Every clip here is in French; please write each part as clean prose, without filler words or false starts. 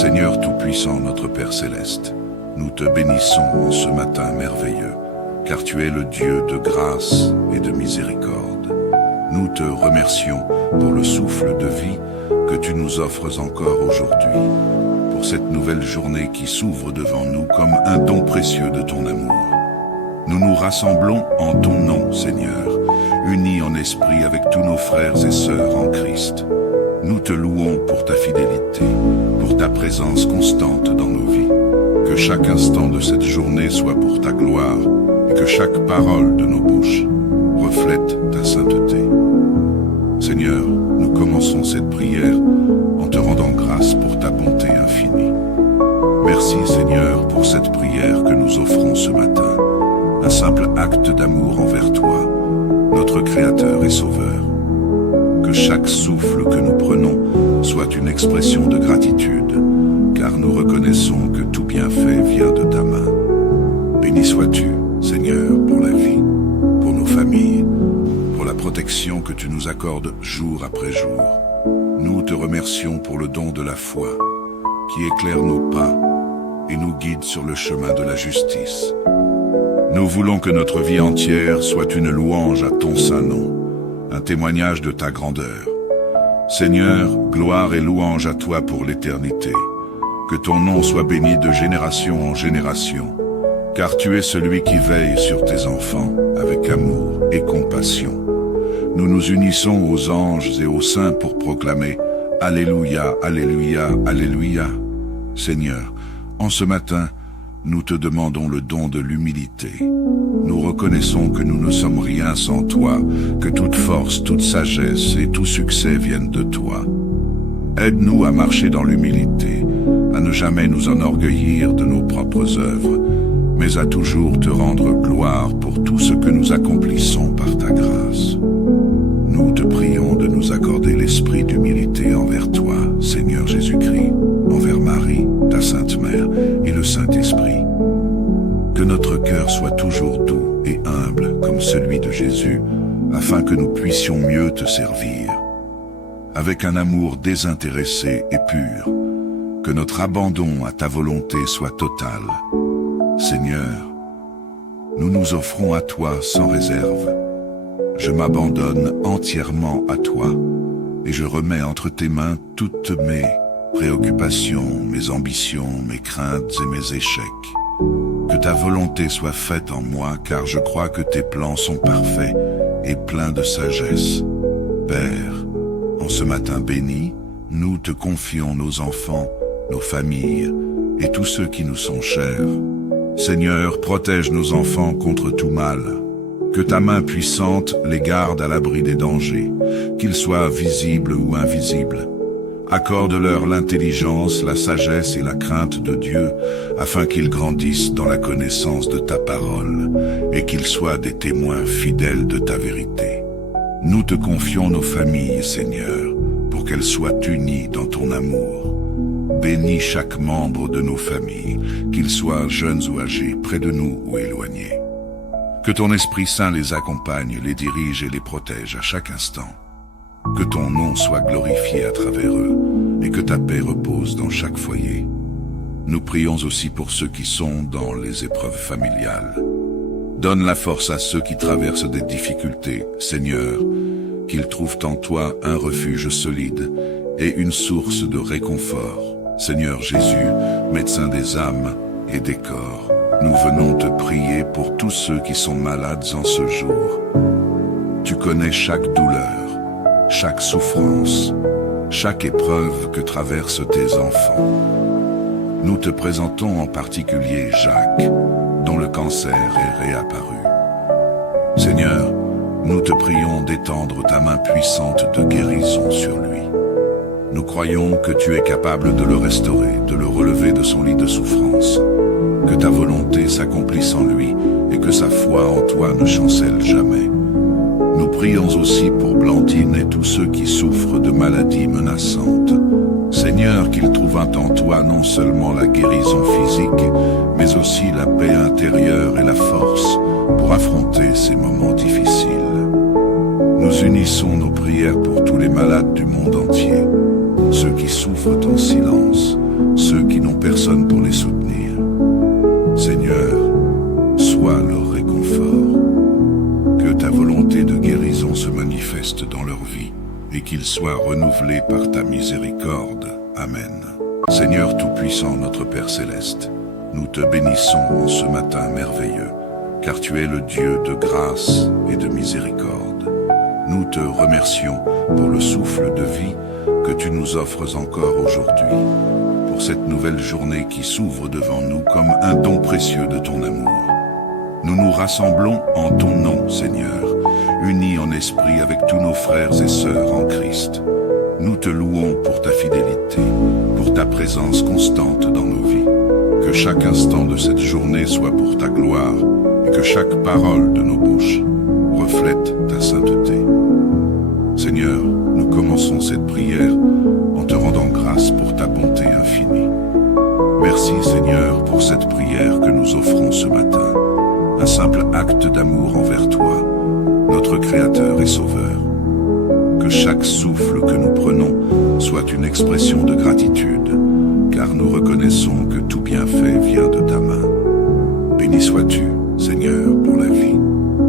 Seigneur Tout-Puissant, notre Père Céleste, nous te bénissons en ce matin merveilleux, car tu es le Dieu de grâce et de miséricorde. Nous te remercions pour le souffle de vie que tu nous offres encore aujourd'hui, pour cette nouvelle journée qui s'ouvre devant nous comme un don précieux de ton amour. Nous nous rassemblons en ton nom, Seigneur, unis en esprit avec tous nos frères et sœurs en Christ. Nous te louons pour ta fidélité, pour ta présence constante dans nos vies. Que chaque instant de cette journée soit pour ta gloire et que chaque parole de nos bouches reflète ta sainteté. Seigneur, nous commençons cette prière en te rendant grâce pour ta bonté infinie. Merci Seigneur pour cette prière que nous offrons ce matin, un simple acte d'amour envers toi, notre Créateur et Sauveur. Que chaque souffle que nous prenons soit une expression de gratitude, car nous reconnaissons que tout bienfait vient de ta main. Béni sois-tu, Seigneur, pour la vie, pour nos familles, pour la protection que tu nous accordes jour après jour. Nous te remercions pour le don de la foi, qui éclaire nos pas et nous guide sur le chemin de la justice. Nous voulons que notre vie entière soit une louange à ton saint nom, un témoignage de ta grandeur. Seigneur, gloire et louange à toi pour l'éternité. Que ton nom soit béni de génération en génération, car tu es celui qui veille sur tes enfants avec amour et compassion. Nous nous unissons aux anges et aux saints pour proclamer « Alléluia, Alléluia, Alléluia ». Seigneur, en ce matin, nous te demandons le don de l'humilité. Nous reconnaissons que nous ne sommes rien sans toi, que toute force, toute sagesse et tout succès viennent de toi. Aide-nous à marcher dans l'humilité, à ne jamais nous enorgueillir de nos propres œuvres, mais à toujours te rendre gloire pour tout ce que nous accomplissons par ta grâce. Nous te prions de nous accorder l'esprit d'humilité envers toi, Seigneur Jésus-Christ, envers Marie, ta Sainte Mère, et le Saint-Esprit. Que notre cœur soit toujours doux et humble comme celui de Jésus, afin que nous puissions mieux te servir. Avec un amour désintéressé et pur, que notre abandon à ta volonté soit total. Seigneur, nous nous offrons à toi sans réserve. Je m'abandonne entièrement à toi et je remets entre tes mains toutes mes préoccupations, mes ambitions, mes craintes et mes échecs. Que ta volonté soit faite en moi, car je crois que tes plans sont parfaits et pleins de sagesse. Père, en ce matin béni, nous te confions nos enfants, nos familles et tous ceux qui nous sont chers. Seigneur, protège nos enfants contre tout mal. Que ta main puissante les garde à l'abri des dangers, qu'ils soient visibles ou invisibles. Accorde-leur l'intelligence, la sagesse et la crainte de Dieu, afin qu'ils grandissent dans la connaissance de ta parole et qu'ils soient des témoins fidèles de ta vérité. Nous te confions nos familles, Seigneur, pour qu'elles soient unies dans ton amour. Bénis chaque membre de nos familles, qu'ils soient jeunes ou âgés, près de nous ou éloignés. Que ton Esprit Saint les accompagne, les dirige et les protège à chaque instant. Que ton nom soit glorifié à travers eux et que ta paix repose dans chaque foyer. Nous prions aussi pour ceux qui sont dans les épreuves familiales. Donne la force à ceux qui traversent des difficultés, Seigneur, qu'ils trouvent en toi un refuge solide et une source de réconfort. Seigneur Jésus, médecin des âmes et des corps, nous venons te prier pour tous ceux qui sont malades en ce jour. Tu connais chaque douleur, chaque souffrance, chaque épreuve que traversent tes enfants. Nous te présentons en particulier Jacques, dont le cancer est réapparu. Seigneur, nous te prions d'étendre ta main puissante de guérison sur lui. Nous croyons que tu es capable de le restaurer, de le relever de son lit de souffrance. Que ta volonté s'accomplisse en lui et que sa foi en toi ne chancelle jamais. Nous prions aussi pour Blandine et tous ceux qui souffrent de maladies menaçantes. Seigneur, qu'ils trouvent en toi non seulement la guérison physique, mais aussi la paix intérieure et la force pour affronter ces moments difficiles. Nous unissons nos prières pour tous les malades du monde entier, ceux qui souffrent en silence, ceux qui n'ont personne pour les soutenir. Seigneur, sois leur réconfort. Que ta volonté de guérison se manifeste dans leur vie et qu'ils soient renouvelés par ta miséricorde. Amen. Seigneur Tout-Puissant, notre Père Céleste, nous te bénissons en ce matin merveilleux, car tu es le Dieu de grâce et de miséricorde. Nous te remercions pour le souffle de vie que tu nous offres encore aujourd'hui, pour cette nouvelle journée qui s'ouvre devant nous comme un don précieux de ton amour. Nous nous rassemblons en ton nom, Seigneur, unis en esprit avec tous nos frères et sœurs en Christ. Nous te louons pour ta fidélité, pour ta présence constante dans nos vies. Que chaque instant de cette journée soit pour ta gloire et que chaque parole de nos bouches reflète ta sainteté. Seigneur, nous commençons cette prière en te rendant grâce pour ta bonté infinie. Merci Seigneur pour cette prière que nous offrons ce matin, un simple acte d'amour envers toi, notre Créateur et Sauveur. Que chaque souffle que nous prenons soit une expression de gratitude, car nous reconnaissons que tout bienfait vient de ta main. Béni sois-tu, Seigneur, pour la vie,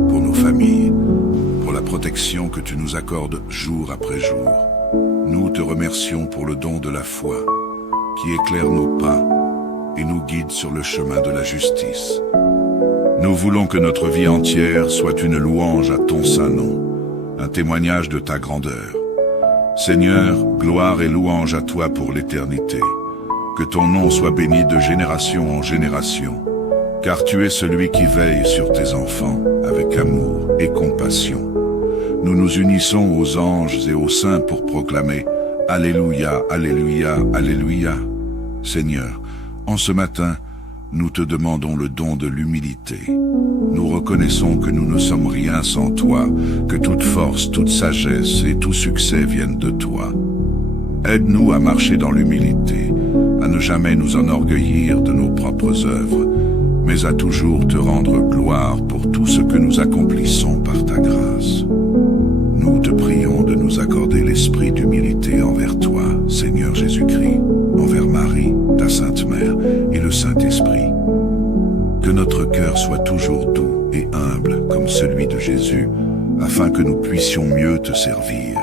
pour nos familles, pour la protection que tu nous accordes jour après jour. Nous te remercions pour le don de la foi, qui éclaire nos pas et nous guide sur le chemin de la justice. Nous voulons que notre vie entière soit une louange à ton saint nom, un témoignage de ta grandeur. Seigneur, gloire et louange à toi pour l'éternité. Que ton nom soit béni de génération en génération, car tu es celui qui veille sur tes enfants avec amour et compassion. Nous nous unissons aux anges et aux saints pour proclamer « Alléluia, Alléluia, Alléluia ». Seigneur, en ce matin, nous te demandons le don de l'humilité. Nous reconnaissons que nous ne sommes rien sans toi, que toute force, toute sagesse et tout succès viennent de toi. Aide-nous à marcher dans l'humilité, à ne jamais nous enorgueillir de nos propres œuvres, mais à toujours te rendre gloire pour tout ce que nous accomplissons par ta grâce. Nous te prions de nous accorder l'esprit d'humilité envers toi, Seigneur Jésus-Christ, envers Marie, ta Sainte Mère, et le Saint-Esprit. Que notre cœur soit toujours doux et humble comme celui de Jésus, afin que nous puissions mieux te servir.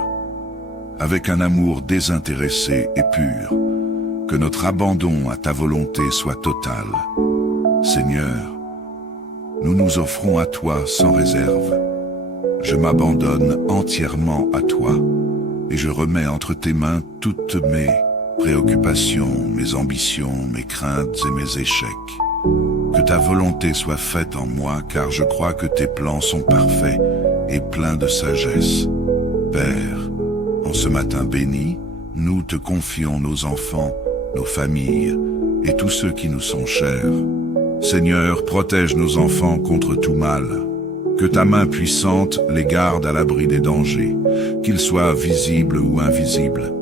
Avec un amour désintéressé et pur, que notre abandon à ta volonté soit total. Seigneur, nous nous offrons à toi sans réserve. Je m'abandonne entièrement à toi et je remets entre tes mains toutes mes préoccupations, mes ambitions, mes craintes et mes échecs. Que ta volonté soit faite en moi, car je crois que tes plans sont parfaits et pleins de sagesse. Père, en ce matin béni, nous te confions nos enfants, nos familles et tous ceux qui nous sont chers. Seigneur, protège nos enfants contre tout mal. Que ta main puissante les garde à l'abri des dangers, qu'ils soient visibles ou invisibles.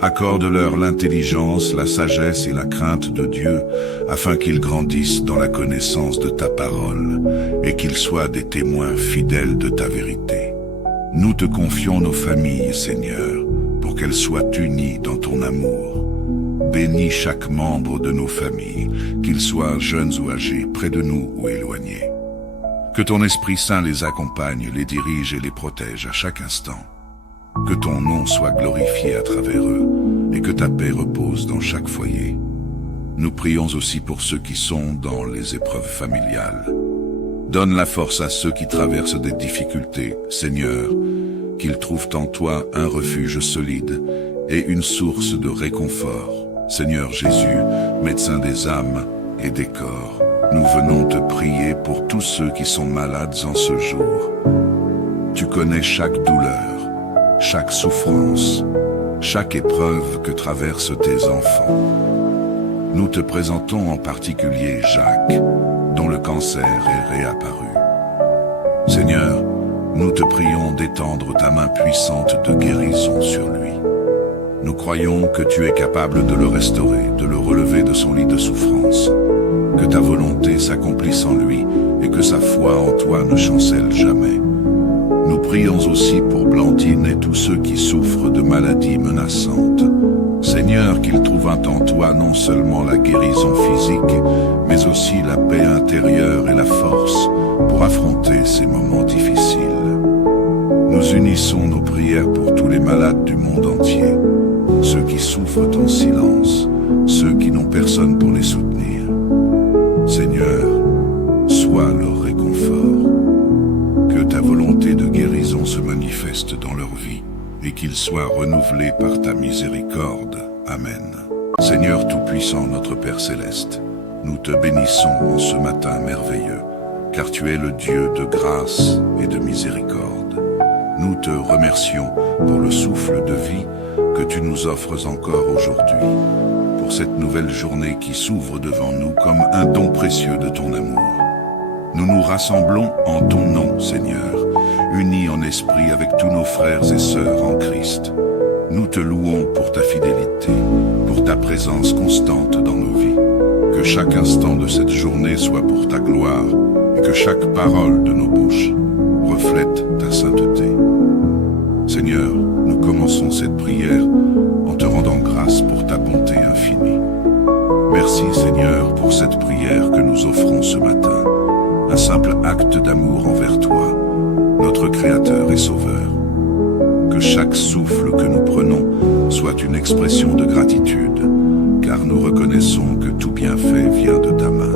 Accorde-leur l'intelligence, la sagesse et la crainte de Dieu, afin qu'ils grandissent dans la connaissance de ta parole et qu'ils soient des témoins fidèles de ta vérité. Nous te confions nos familles, Seigneur, pour qu'elles soient unies dans ton amour. Bénis chaque membre de nos familles, qu'ils soient jeunes ou âgés, près de nous ou éloignés. Que ton Esprit Saint les accompagne, les dirige et les protège à chaque instant. Que ton nom soit glorifié à travers eux et que ta paix repose dans chaque foyer. Nous prions aussi pour ceux qui sont dans les épreuves familiales. Donne la force à ceux qui traversent des difficultés, Seigneur, qu'ils trouvent en toi un refuge solide et une source de réconfort. Seigneur Jésus, médecin des âmes et des corps, nous venons te prier pour tous ceux qui sont malades en ce jour. Tu connais chaque douleur, chaque souffrance, chaque épreuve que traversent tes enfants. Nous te présentons en particulier Jacques, dont le cancer est réapparu. Seigneur, nous te prions d'étendre ta main puissante de guérison sur lui. Nous croyons que tu es capable de le restaurer, de le relever de son lit de souffrance. Que ta volonté s'accomplisse en lui et que sa foi en toi ne chancelle jamais. Nous prions aussi pour Blandine et tous ceux qui souffrent de maladies menaçantes. Seigneur, Seigneur, qu'il trouve en toi non seulement la guérison physique, mais aussi la paix intérieure et la force pour affronter ces moments difficiles. Nous unissons nos prières pour tous les malades du monde entier, ceux qui souffrent en silence, ceux qui n'ont personne pour les soutenir. Seigneur, sois leur réconfort. Que ta volonté de guérison se manifeste dans leur vie et qu'ils soient renouvelés par ta miséricorde. Amen. Seigneur Tout-Puissant, notre Père Céleste, nous te bénissons en ce matin merveilleux, car tu es le Dieu de grâce et de miséricorde. Nous te remercions pour le souffle de vie que tu nous offres encore aujourd'hui, pour cette nouvelle journée qui s'ouvre devant nous comme un don précieux de ton amour. Nous nous rassemblons en ton nom, Seigneur, unis en esprit avec tous nos frères et sœurs en Christ. Nous te louons pour ta fidélité, pour ta présence constante dans nos vies. Que chaque instant de cette journée soit pour ta gloire et que chaque parole de nos bouches reflète ta sainteté. Seigneur, nous commençons cette prière en te rendant grâce pour ta bonté infinie. Merci, Seigneur, pour cette prière que nous offrons ce matin. Un simple acte d'amour envers toi, notre Créateur et Sauveur. Que chaque souffle que nous prenons soit une expression de gratitude, car nous reconnaissons que tout bienfait vient de ta main.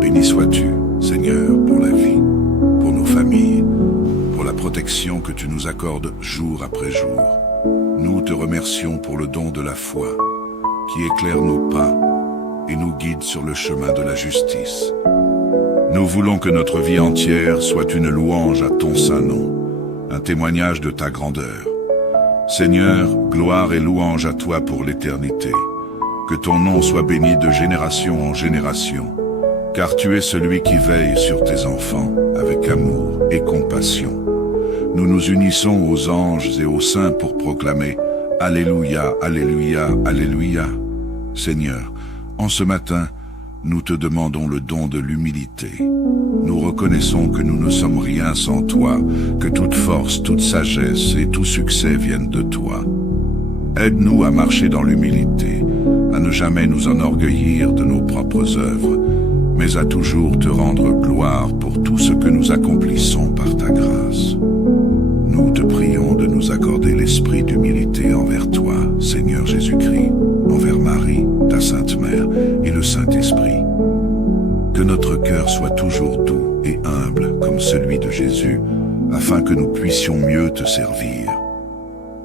Béni sois-tu, Seigneur, pour la vie, pour nos familles, pour la protection que tu nous accordes jour après jour. Nous te remercions pour le don de la foi, qui éclaire nos pas et nous guide sur le chemin de la justice. Nous voulons que notre vie entière soit une louange à ton saint nom, un témoignage de ta grandeur. Seigneur, gloire et louange à toi pour l'éternité. Que ton nom soit béni de génération en génération, car tu es celui qui veille sur tes enfants avec amour et compassion. Nous nous unissons aux anges et aux saints pour proclamer « Alléluia, Alléluia, Alléluia ». Seigneur, en ce matin, nous te demandons le don de l'humilité. Nous reconnaissons que nous ne sommes rien sans toi, que toute force, toute sagesse et tout succès viennent de toi. Aide-nous à marcher dans l'humilité, à ne jamais nous enorgueillir de nos propres œuvres, mais à toujours te rendre gloire pour tout ce que nous accomplissons par ta grâce. Nous te prions de nous accorder l'esprit d'humilité envers toi, Seigneur Jésus-Christ, envers Marie, ta Sainte Mère, et le Saint-Esprit. Que notre cœur soit toujours doux et humble comme celui de Jésus, afin que nous puissions mieux te servir.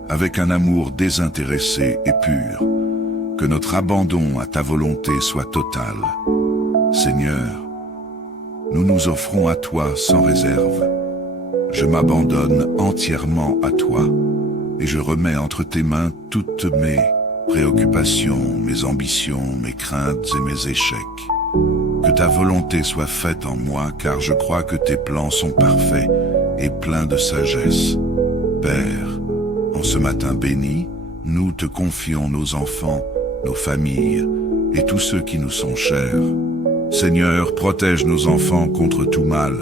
Avec un amour désintéressé et pur, que notre abandon à ta volonté soit total. Seigneur, nous nous offrons à toi sans réserve. Je m'abandonne entièrement à toi et je remets entre tes mains toutes mes préoccupations, mes ambitions, mes craintes et mes échecs. Que ta volonté soit faite en moi, car je crois que tes plans sont parfaits et pleins de sagesse. Père, en ce matin béni, nous te confions nos enfants, nos familles et tous ceux qui nous sont chers. Seigneur, protège nos enfants contre tout mal.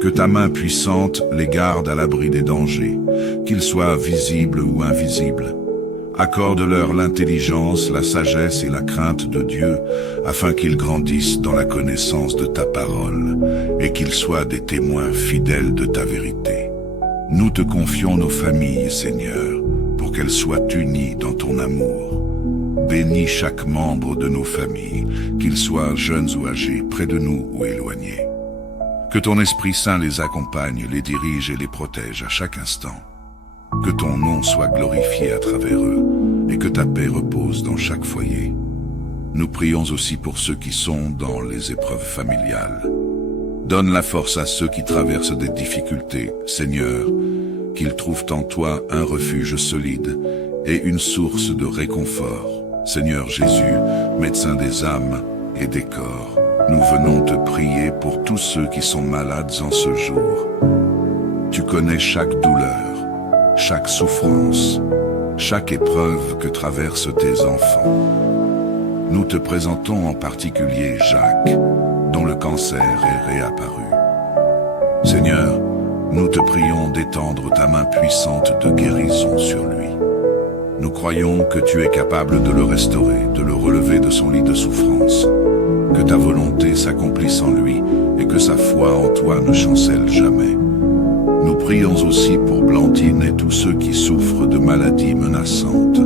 Que ta main puissante les garde à l'abri des dangers, qu'ils soient visibles ou invisibles. Accorde-leur l'intelligence, la sagesse et la crainte de Dieu, afin qu'ils grandissent dans la connaissance de ta parole et qu'ils soient des témoins fidèles de ta vérité. Nous te confions nos familles, Seigneur, pour qu'elles soient unies dans ton amour. Bénis chaque membre de nos familles, qu'ils soient jeunes ou âgés, près de nous ou éloignés. Que ton Esprit Saint les accompagne, les dirige et les protège à chaque instant. Que ton nom soit glorifié à travers eux et que ta paix repose dans chaque foyer. Nous prions aussi pour ceux qui sont dans les épreuves familiales. Donne la force à ceux qui traversent des difficultés, Seigneur, qu'ils trouvent en toi un refuge solide et une source de réconfort. Seigneur Jésus, médecin des âmes et des corps, nous venons te prier pour tous ceux qui sont malades en ce jour. Tu connais chaque douleur, chaque souffrance, chaque épreuve que traversent tes enfants. Nous te présentons en particulier Jacques, dont le cancer est réapparu. Seigneur, nous te prions d'étendre ta main puissante de guérison sur lui. Nous croyons que tu es capable de le restaurer, de le relever de son lit de souffrance. Que ta volonté s'accomplisse en lui et que sa foi en toi ne chancelle jamais. Nous prions aussi pour Blandine et tous ceux qui souffrent de maladies menaçantes.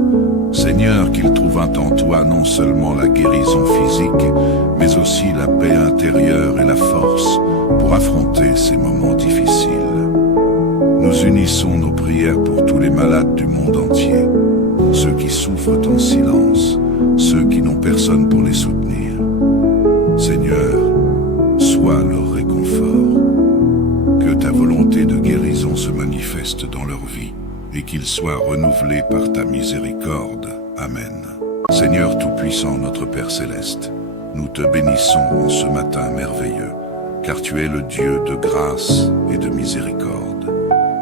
Seigneur, qu'ils trouvent en toi non seulement la guérison physique, mais aussi la paix intérieure et la force pour affronter ces moments difficiles. Nous unissons nos prières pour tous les malades du monde entier, ceux qui souffrent en silence, ceux qui n'ont personne pour les soutenir. Seigneur, sois leur réconfort. Que ta volonté de guérison se manifeste dans leur vie et qu'ils soient renouvelés par ta miséricorde. Amen. Seigneur Tout-Puissant, notre Père Céleste, nous te bénissons en ce matin merveilleux, car tu es le Dieu de grâce et de miséricorde.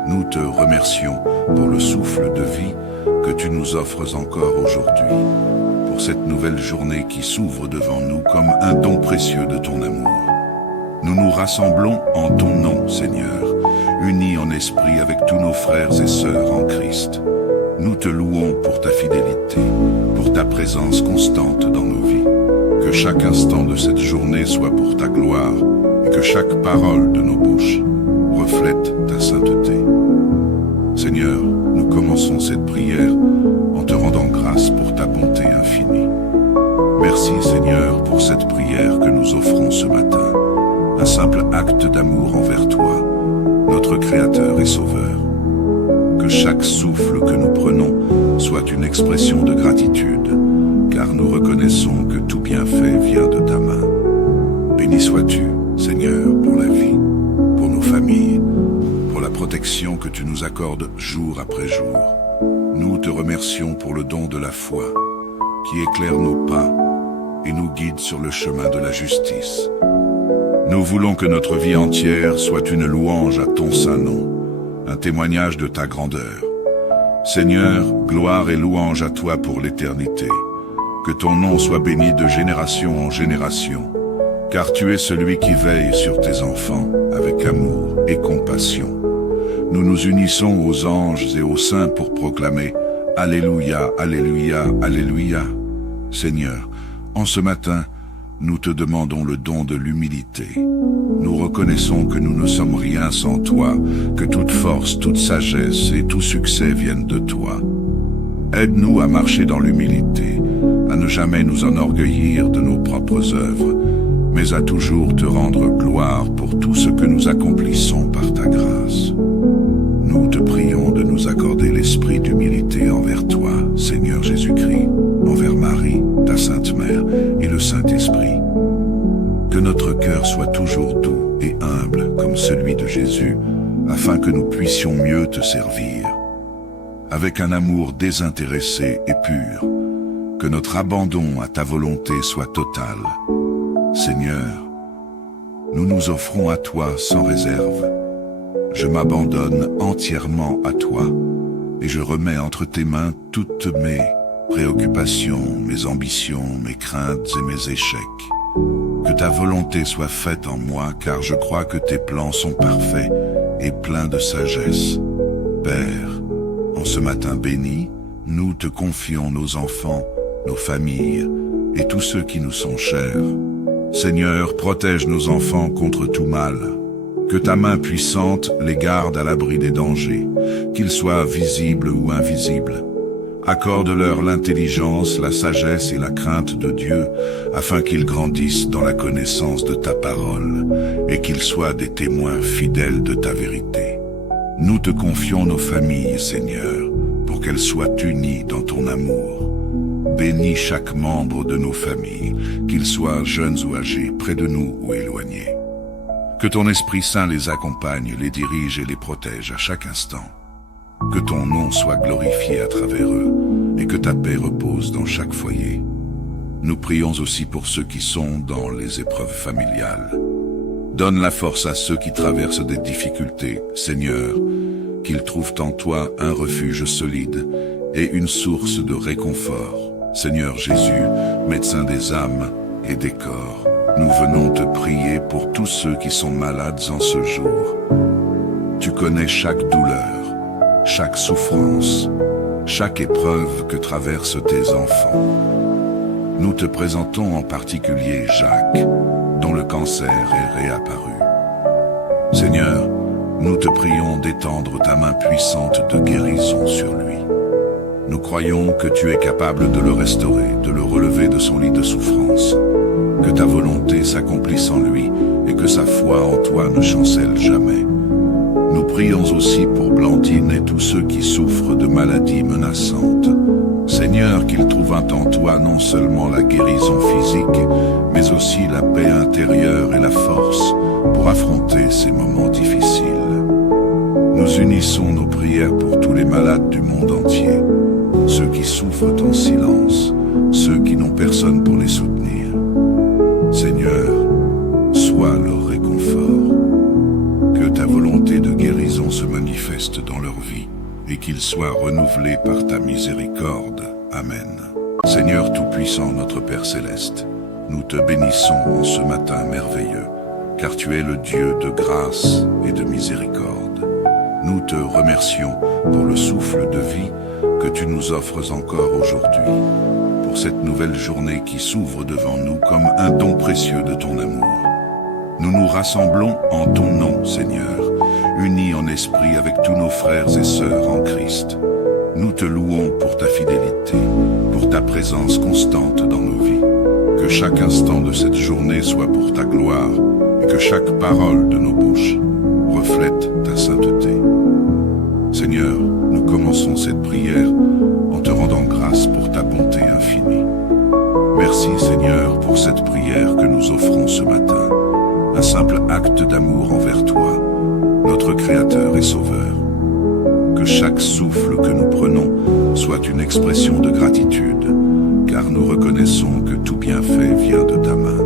Nous te remercions pour le souffle de vie que tu nous offres encore aujourd'hui, pour cette nouvelle journée qui s'ouvre devant nous comme un don précieux de ton amour. Nous nous rassemblons en ton nom, Seigneur, unis en esprit avec tous nos frères et sœurs en Christ. Nous te louons pour ta fidélité, pour ta présence constante dans nos vies. Que chaque instant de cette journée soit pour ta gloire et que chaque parole de nos bouches reflète ta sainteté. Seigneur, nous commençons cette prière en te rendant grâce pour ta bonté infinie. Merci, Seigneur, pour cette prière que nous offrons ce matin. Un simple acte d'amour envers toi, notre Créateur et Sauveur. Que chaque souffle que nous prenons soit une expression de gratitude, car nous reconnaissons que tout bienfait vient de ta main. Béni sois-tu, Seigneur, pour la vie, pour nos familles, pour la protection que tu nous accordes jour après jour. Nous te remercions pour le don de la foi, qui éclaire nos pas et nous guide sur le chemin de la justice. Nous voulons que notre vie entière soit une louange à ton saint nom, un témoignage de ta grandeur. Seigneur, gloire et louange à toi pour l'éternité. Que ton nom soit béni de génération en génération, car tu es celui qui veille sur tes enfants avec amour et compassion. Nous nous unissons aux anges et aux saints pour proclamer « Alléluia, Alléluia, Alléluia ». Seigneur, en ce matin, nous te demandons le don de l'humilité. Nous reconnaissons que nous ne sommes rien sans toi, que toute force, toute sagesse et tout succès viennent de toi. Aide-nous à marcher dans l'humilité, à ne jamais nous enorgueillir de nos propres œuvres, mais à toujours te rendre gloire pour tout ce que nous accomplissons par ta grâce. Nous te prions de nous accorder l'esprit d'humilité envers toi, Seigneur Jésus-Christ, envers Marie, ta Sainte Mère, et le Saint-Esprit. Que notre cœur soit toujours doux et humble comme celui de Jésus, afin que nous puissions mieux te servir. Avec un amour désintéressé et pur, que notre abandon à ta volonté soit total. Seigneur, nous nous offrons à toi sans réserve. Je m'abandonne entièrement à toi et je remets entre tes mains toutes mes préoccupations, mes ambitions, mes craintes et mes échecs. Que ta volonté soit faite en moi, car je crois que tes plans sont parfaits et pleins de sagesse. Père, en ce matin béni, nous te confions nos enfants, nos familles et tous ceux qui nous sont chers. Seigneur, protège nos enfants contre tout mal. Que ta main puissante les garde à l'abri des dangers, qu'ils soient visibles ou invisibles. Accorde-leur l'intelligence, la sagesse et la crainte de Dieu, afin qu'ils grandissent dans la connaissance de ta parole et qu'ils soient des témoins fidèles de ta vérité. Nous te confions nos familles, Seigneur, pour qu'elles soient unies dans ton amour. Bénis chaque membre de nos familles, qu'ils soient jeunes ou âgés, près de nous ou éloignés. Que ton Esprit Saint les accompagne, les dirige et les protège à chaque instant. Que ton nom soit glorifié à travers eux et que ta paix repose dans chaque foyer. Nous prions aussi pour ceux qui sont dans les épreuves familiales. Donne la force à ceux qui traversent des difficultés, Seigneur, qu'ils trouvent en toi un refuge solide et une source de réconfort. Seigneur Jésus, médecin des âmes et des corps, nous venons te prier pour tous ceux qui sont malades en ce jour. Tu connais chaque douleur, chaque souffrance, chaque épreuve que traversent tes enfants. Nous te présentons en particulier Jacques, dont le cancer est réapparu. Seigneur, nous te prions d'étendre ta main puissante de guérison sur lui. Nous croyons que tu es capable de le restaurer, de le relever de son lit de souffrance, que ta volonté s'accomplisse en lui et que sa foi en toi ne chancelle jamais. Nous prions aussi pour Blandine et tous ceux qui souffrent de maladies menaçantes. Seigneur, qu'ils trouvent en toi non seulement la guérison physique, mais aussi la paix intérieure et la force pour affronter ces moments difficiles. Nous unissons nos prières pour tous les malades du monde entier, ceux qui souffrent en silence, ceux qui n'ont personne pour les soutenir. Seigneur, sois leur réconfort. Que ta volonté de guérison se manifeste dans leur vie et qu'ils soient renouvelés par ta miséricorde. Amen. Seigneur Tout-Puissant, notre Père Céleste, nous te bénissons en ce matin merveilleux, car tu es le Dieu de grâce et de miséricorde. Nous te remercions pour le souffle de vie que tu nous offres encore aujourd'hui, pour cette nouvelle journée qui s'ouvre devant nous comme un don précieux de ton amour. Nous nous rassemblons en ton nom, Seigneur, unis en esprit avec tous nos frères et sœurs en Christ. Nous te louons pour ta fidélité, pour ta présence constante dans nos vies. Que chaque instant de cette journée soit pour ta gloire et que chaque parole de nos bouches reflète ta sainteté. Seigneur, nous commençons cette prière en te rendant grâce pour ta bonté infinie. Merci, Seigneur, pour cette prière que nous offrons ce matin, un simple acte d'amour envers toi, notre Créateur et Sauveur. Que chaque souffle que nous prenons soit une expression de gratitude, car nous reconnaissons que tout bienfait vient de ta main.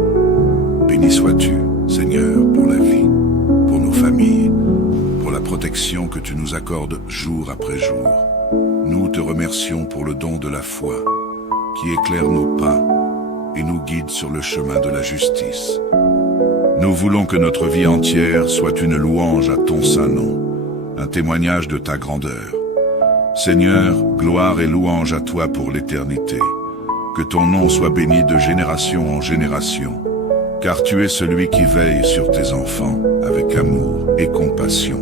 Béni sois-tu, Seigneur, pour la vie, pour nos familles, pour la protection que tu nous accordes jour après jour. Nous te remercions pour le don de la foi, qui éclaire nos pas et nous guide sur le chemin de la justice. Nous voulons que notre vie entière soit une louange à ton saint nom, un témoignage de ta grandeur. Seigneur, gloire et louange à toi pour l'éternité. Que ton nom soit béni de génération en génération, car tu es celui qui veille sur tes enfants avec amour et compassion.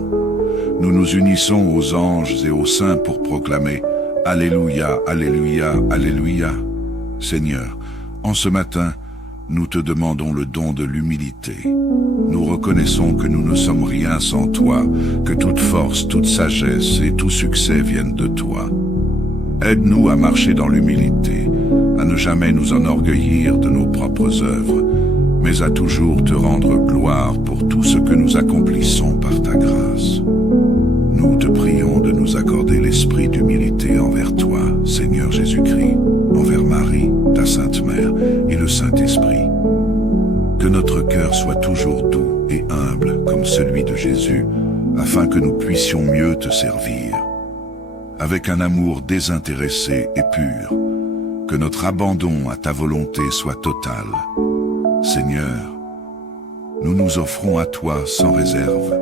Nous nous unissons aux anges et aux saints pour proclamer « Alléluia, Alléluia, Alléluia ». Seigneur, en ce matin, nous te demandons le don de l'humilité. Nous reconnaissons que nous ne sommes rien sans toi, que toute force, toute sagesse et tout succès viennent de toi. Aide-nous à marcher dans l'humilité, à ne jamais nous enorgueillir de nos propres œuvres, mais à toujours te rendre gloire pour tout ce que nous accomplissons par ta grâce. Nous te prions de nous accorder l'esprit d'humilité envers toi, Seigneur Jésus-Christ, envers Marie, ta Sainte Mère, et le Saint-Esprit. Que notre cœur soit toujours doux et humble comme celui de Jésus, afin que nous puissions mieux te servir. Avec un amour désintéressé et pur, que notre abandon à ta volonté soit total. Seigneur, nous nous offrons à toi sans réserve.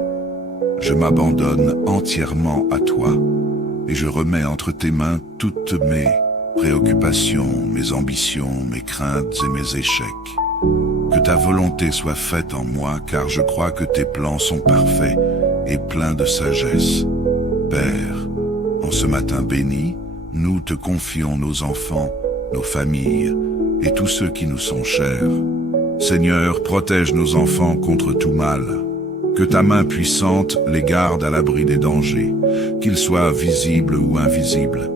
Je m'abandonne entièrement à toi et je remets entre tes mains toutes mes préoccupations, mes ambitions, mes craintes et mes échecs. Que ta volonté soit faite en moi, car je crois que tes plans sont parfaits et pleins de sagesse. Père, en ce matin béni, nous te confions nos enfants, nos familles et tous ceux qui nous sont chers. Seigneur, protège nos enfants contre tout mal. Que ta main puissante les garde à l'abri des dangers, qu'ils soient visibles ou invisibles.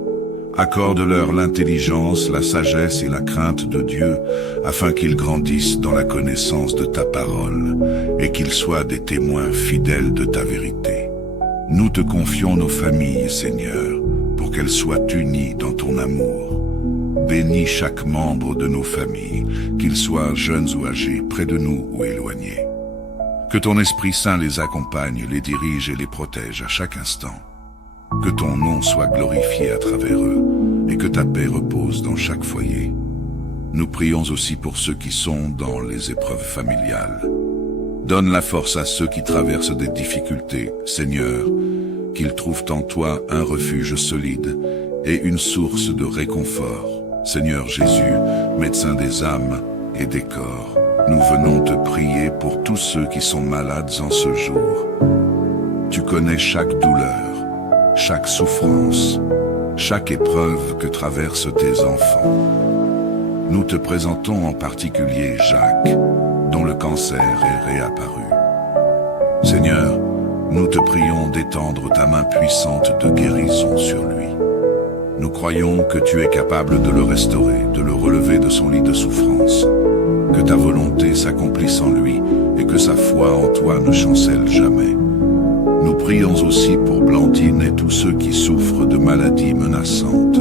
Accorde-leur l'intelligence, la sagesse et la crainte de Dieu, afin qu'ils grandissent dans la connaissance de ta parole et qu'ils soient des témoins fidèles de ta vérité. Nous te confions nos familles, Seigneur, pour qu'elles soient unies dans ton amour. Bénis chaque membre de nos familles, qu'ils soient jeunes ou âgés, près de nous ou éloignés. Que ton Esprit Saint les accompagne, les dirige et les protège à chaque instant. Que ton nom soit glorifié à travers eux et que ta paix repose dans chaque foyer. Nous prions aussi pour ceux qui sont dans les épreuves familiales. Donne la force à ceux qui traversent des difficultés, Seigneur, qu'ils trouvent en toi un refuge solide et une source de réconfort. Seigneur Jésus, médecin des âmes et des corps, nous venons te prier pour tous ceux qui sont malades en ce jour. Tu connais chaque douleur, chaque souffrance, chaque épreuve que traversent tes enfants. Nous te présentons en particulier Jacques, dont le cancer est réapparu. Seigneur, nous te prions d'étendre ta main puissante de guérison sur lui. Nous croyons que tu es capable de le restaurer, de le relever de son lit de souffrance, que ta volonté s'accomplisse en lui et que sa foi en toi ne chancelle jamais. Nous prions aussi pour Blandine et tous ceux qui souffrent de maladies menaçantes.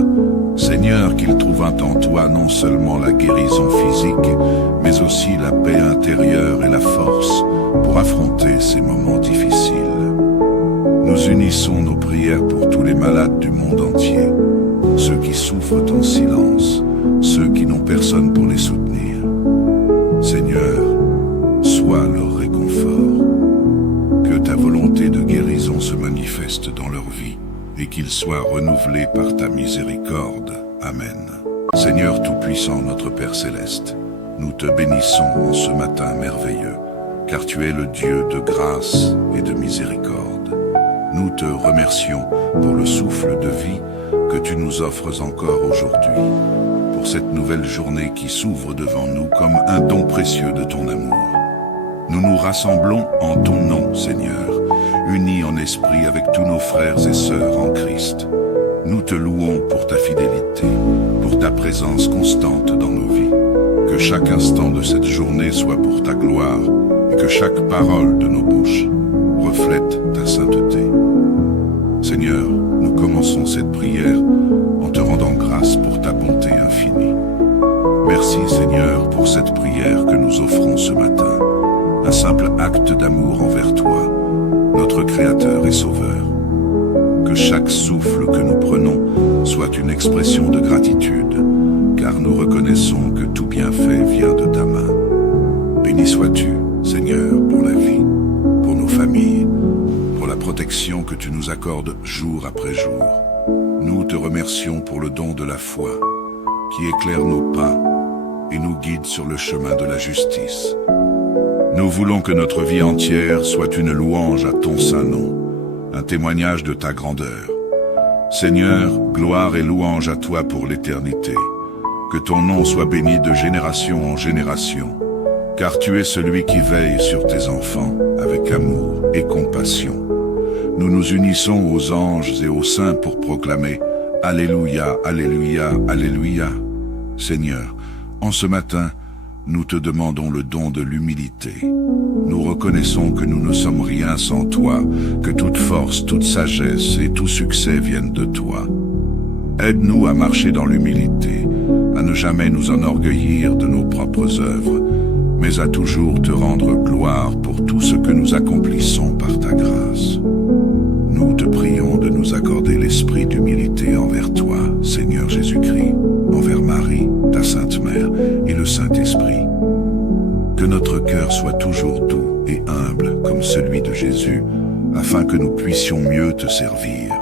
Seigneur, qu'ils trouvent en toi non seulement la guérison physique, mais aussi la paix intérieure et la force pour affronter ces moments difficiles. Nous unissons nos prières pour tous les malades du monde entier, ceux qui souffrent en silence, ceux qui n'ont personne pour les soutenir. Seigneur, sois leur réconfort. Que ta volonté de guérison se manifeste dans leur vie et qu'ils soient renouvelés par ta miséricorde. Amen. Seigneur Tout-Puissant, notre Père Céleste, nous te bénissons en ce matin merveilleux, car tu es le Dieu de grâce et de miséricorde. Nous te remercions pour le souffle de vie que tu nous offres encore aujourd'hui, pour cette nouvelle journée qui s'ouvre devant nous comme un don précieux de ton amour. Nous nous rassemblons en ton nom, Seigneur, unis en esprit avec tous nos frères et sœurs en Christ. Nous te louons pour ta fidélité, pour ta présence constante dans nos vies. Que chaque instant de cette journée soit pour ta gloire et que chaque parole de nos bouches reflète ta sainteté. Seigneur, nous commençons cette prière en te rendant grâce pour ta bonté infinie. Merci, Seigneur, pour cette prière que nous offrons ce matin. Un simple acte d'amour envers toi, notre Créateur et Sauveur. Que chaque souffle que nous prenons soit une expression de gratitude, car nous reconnaissons que tout bienfait vient de ta main. Béni sois-tu, Seigneur, pour la vie, pour nos familles, pour la protection que tu nous accordes jour après jour. Nous te remercions pour le don de la foi, qui éclaire nos pas et nous guide sur le chemin de la justice. Nous voulons que notre vie entière soit une louange à ton saint nom, un témoignage de ta grandeur. Seigneur, gloire et louange à toi pour l'éternité. Que ton nom soit béni de génération en génération, car tu es celui qui veille sur tes enfants avec amour et compassion. Nous nous unissons aux anges et aux saints pour proclamer « Alléluia, Alléluia, Alléluia ». Seigneur, en ce matin, nous te demandons le don de l'humilité. Nous reconnaissons que nous ne sommes rien sans toi, que toute force, toute sagesse et tout succès viennent de toi. Aide-nous à marcher dans l'humilité, à ne jamais nous enorgueillir de nos propres œuvres, mais à toujours te rendre gloire pour tout ce que nous accomplissons par ta grâce. Nous te prions de nous accorder l'esprit d'humilité envers toi, Seigneur Jésus-Christ, envers Marie, ta Sainte Mère, et le Saint-Esprit. Que notre cœur soit toujours doux et humble comme celui de Jésus, afin que nous puissions mieux te servir.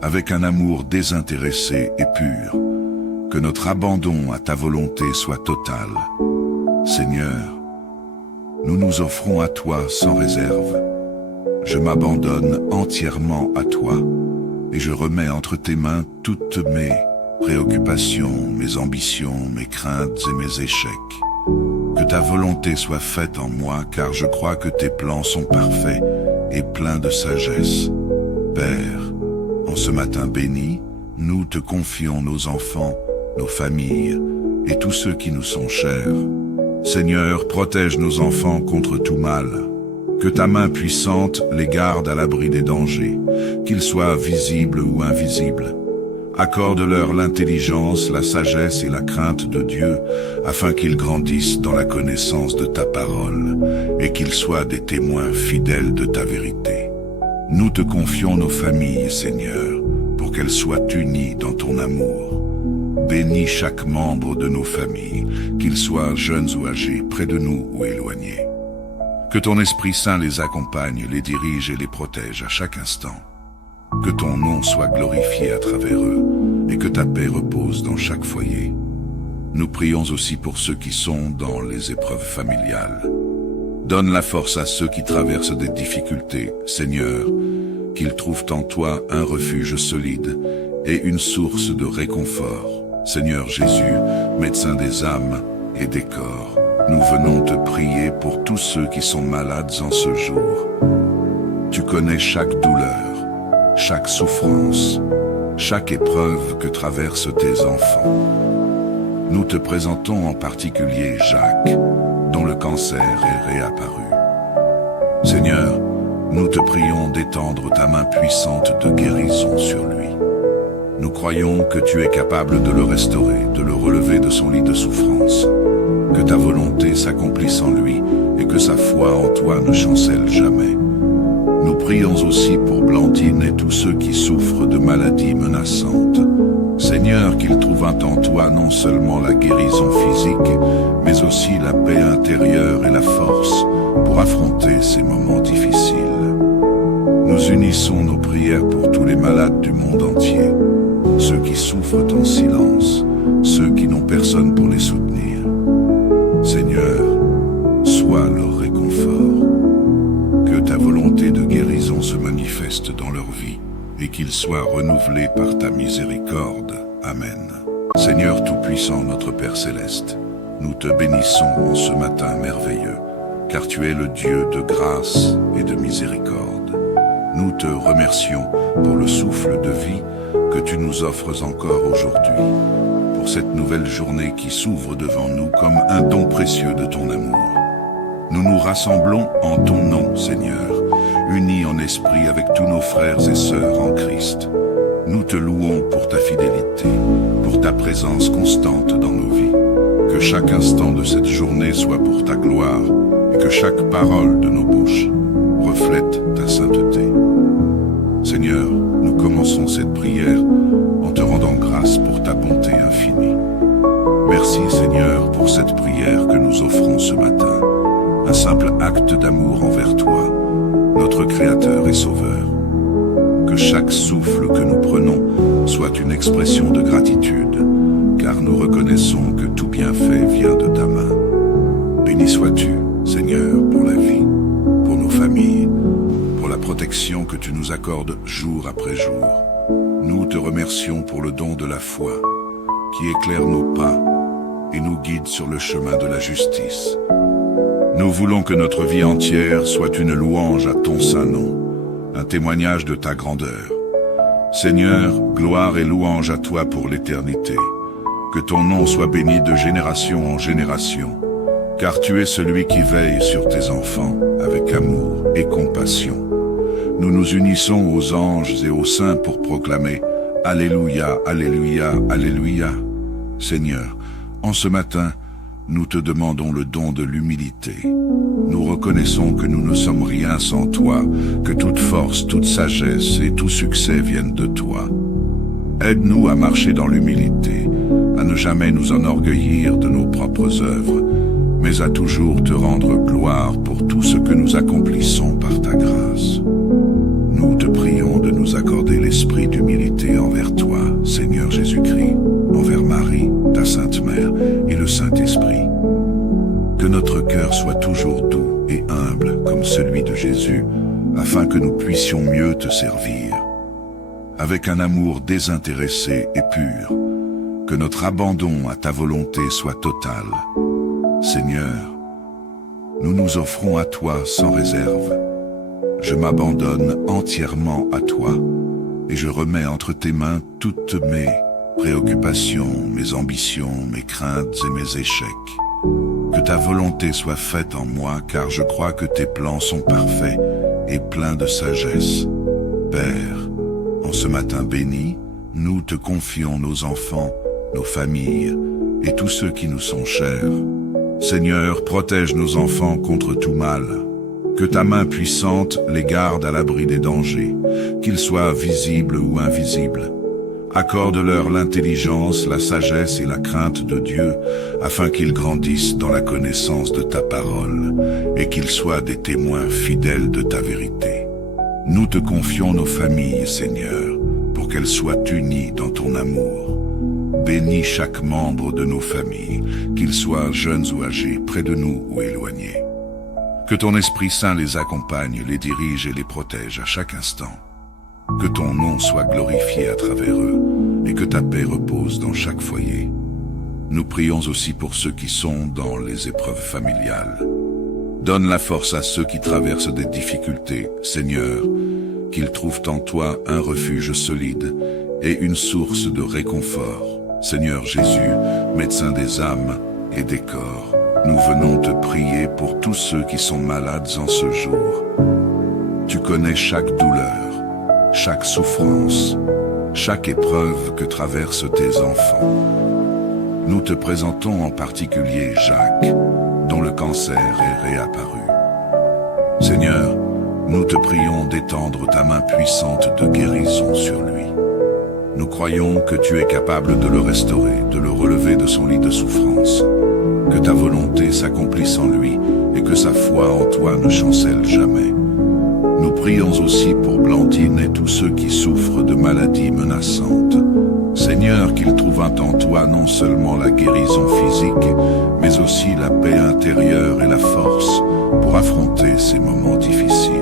Avec un amour désintéressé et pur, que notre abandon à ta volonté soit total. Seigneur, nous nous offrons à toi sans réserve. Je m'abandonne entièrement à toi et je remets entre tes mains toutes mes préoccupations, mes ambitions, mes craintes et mes échecs. Que ta volonté soit faite en moi, car je crois que tes plans sont parfaits et pleins de sagesse. Père, en ce matin béni, nous te confions nos enfants, nos familles et tous ceux qui nous sont chers. Seigneur, protège nos enfants contre tout mal. Que ta main puissante les garde à l'abri des dangers, qu'ils soient visibles ou invisibles. Accorde-leur l'intelligence, la sagesse et la crainte de Dieu, afin qu'ils grandissent dans la connaissance de ta parole et qu'ils soient des témoins fidèles de ta vérité. Nous te confions nos familles, Seigneur, pour qu'elles soient unies dans ton amour. Bénis chaque membre de nos familles, qu'ils soient jeunes ou âgés, près de nous ou éloignés. Que ton Esprit Saint les accompagne, les dirige et les protège à chaque instant. Que ton nom soit glorifié à travers eux, et que ta paix repose dans chaque foyer. Nous prions aussi pour ceux qui sont dans les épreuves familiales. Donne la force à ceux qui traversent des difficultés, Seigneur, qu'ils trouvent en toi un refuge solide et une source de réconfort. Seigneur Jésus, médecin des âmes et des corps, nous venons te prier pour tous ceux qui sont malades en ce jour. Tu connais chaque douleur, chaque souffrance, chaque épreuve que traversent tes enfants. Nous te présentons en particulier Jacques, dont le cancer est réapparu. Seigneur, nous te prions d'étendre ta main puissante de guérison sur lui. Nous croyons que tu es capable de le restaurer, de le relever de son lit de souffrance, que ta volonté s'accomplisse en lui et que sa foi en toi ne chancelle jamais. Nous prions aussi pour Blandine et tous ceux qui souffrent de maladies menaçantes. Seigneur, qu'ils trouvent en toi non seulement la guérison physique, mais aussi la paix intérieure et la force pour affronter ces moments difficiles. Nous unissons nos prières pour tous les malades du monde entier, ceux qui souffrent en silence, ceux qui n'ont personne pour les soutenir. Seigneur, sois leur réconfort. Que ta volonté de guérison se manifeste dans leur vie et qu'ils soient renouvelés par ta miséricorde. Amen. Seigneur Tout-Puissant, notre Père Céleste, nous te bénissons en ce matin merveilleux, car tu es le Dieu de grâce et de miséricorde. Nous te remercions pour le souffle de vie que tu nous offres encore aujourd'hui, pour cette nouvelle journée qui s'ouvre devant nous comme un don précieux de ton amour. Nous nous rassemblons en ton nom, Seigneur, unis en esprit avec tous nos frères et sœurs en Christ. Nous te louons pour ta fidélité, pour ta présence constante dans nos vies. Que chaque instant de cette journée soit pour ta gloire et que chaque parole de nos bouches reflète ta sainteté. Seigneur, nous commençons cette prière en te rendant grâce pour ta bonté infinie. Merci, Seigneur, pour cette prière que nous offrons ce matin. Un simple acte d'amour envers toi, notre Créateur et Sauveur. Que chaque souffle que nous prenons soit une expression de gratitude, car nous reconnaissons que tout bienfait vient de ta main. Béni sois-tu, Seigneur, pour la vie, pour nos familles, pour la protection que tu nous accordes jour après jour. Nous te remercions pour le don de la foi, qui éclaire nos pas et nous guide sur le chemin de la justice. Nous voulons que notre vie entière soit une louange à ton saint nom, un témoignage de ta grandeur. Seigneur, gloire et louange à toi pour l'éternité. Que ton nom soit béni de génération en génération, car tu es celui qui veille sur tes enfants avec amour et compassion. Nous nous unissons aux anges et aux saints pour proclamer « Alléluia, Alléluia, Alléluia ». Seigneur, en ce matin, nous te demandons le don de l'humilité. Nous reconnaissons que nous ne sommes rien sans toi, que toute force, toute sagesse et tout succès viennent de toi. Aide-nous à marcher dans l'humilité, à ne jamais nous enorgueillir de nos propres œuvres, mais à toujours te rendre gloire pour tout ce que nous accomplissons par ta grâce. Nous te prions de nous accorder l'esprit d'humilité envers toi, Seigneur Jésus-Christ, envers Marie, ta Sainte Mère, et le Saint-Esprit. Que notre cœur soit toujours doux et humble comme celui de Jésus, afin que nous puissions mieux te servir. Avec un amour désintéressé et pur, que notre abandon à ta volonté soit total. Seigneur, nous nous offrons à toi sans réserve. Je m'abandonne entièrement à toi, et je remets entre tes mains toutes mes préoccupations, mes ambitions, mes craintes et mes échecs. Que ta volonté soit faite en moi, car je crois que tes plans sont parfaits et pleins de sagesse. Père, en ce matin béni, nous te confions nos enfants, nos familles et tous ceux qui nous sont chers. Seigneur, protège nos enfants contre tout mal. Que ta main puissante les garde à l'abri des dangers, qu'ils soient visibles ou invisibles. Accorde-leur l'intelligence, la sagesse et la crainte de Dieu, afin qu'ils grandissent dans la connaissance de ta parole et qu'ils soient des témoins fidèles de ta vérité. Nous te confions nos familles, Seigneur, pour qu'elles soient unies dans ton amour. Bénis chaque membre de nos familles, qu'ils soient jeunes ou âgés, près de nous ou éloignés. Que ton Esprit Saint les accompagne, les dirige et les protège à chaque instant. Que ton nom soit glorifié à travers eux et que ta paix repose dans chaque foyer. Nous prions aussi pour ceux qui sont dans les épreuves familiales. Donne la force à ceux qui traversent des difficultés, Seigneur, qu'ils trouvent en toi un refuge solide et une source de réconfort. Seigneur Jésus, médecin des âmes et des corps, nous venons te prier pour tous ceux qui sont malades en ce jour. Tu connais chaque douleur, chaque souffrance, chaque épreuve que traversent tes enfants. Nous te présentons en particulier Jacques, dont le cancer est réapparu. Seigneur, nous te prions d'étendre ta main puissante de guérison sur lui. Nous croyons que tu es capable de le restaurer, de le relever de son lit de souffrance, que ta volonté s'accomplisse en lui et que sa foi en toi ne chancelle jamais. Nous prions aussi pour Blandine et tous ceux qui souffrent de maladies menaçantes. Seigneur, qu'ils trouvent en toi non seulement la guérison physique, mais aussi la paix intérieure et la force pour affronter ces moments difficiles.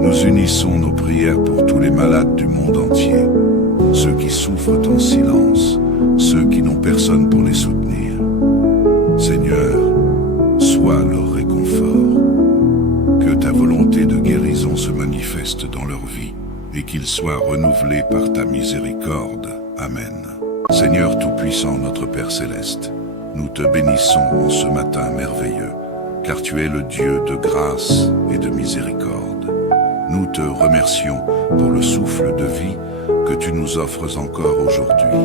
Nous unissons nos prières pour tous les malades du monde entier, ceux qui souffrent en silence, ceux qui n'ont personne pour les soutenir. Seigneur, sois leur réconfort. Que ta volonté de guérison se manifeste dans leur vie et qu'ils soient renouvelés par ta miséricorde. Amen. Seigneur Tout-Puissant, notre Père Céleste, nous te bénissons en ce matin merveilleux, car tu es le Dieu de grâce et de miséricorde. Nous te remercions pour le souffle de vie que tu nous offres encore aujourd'hui,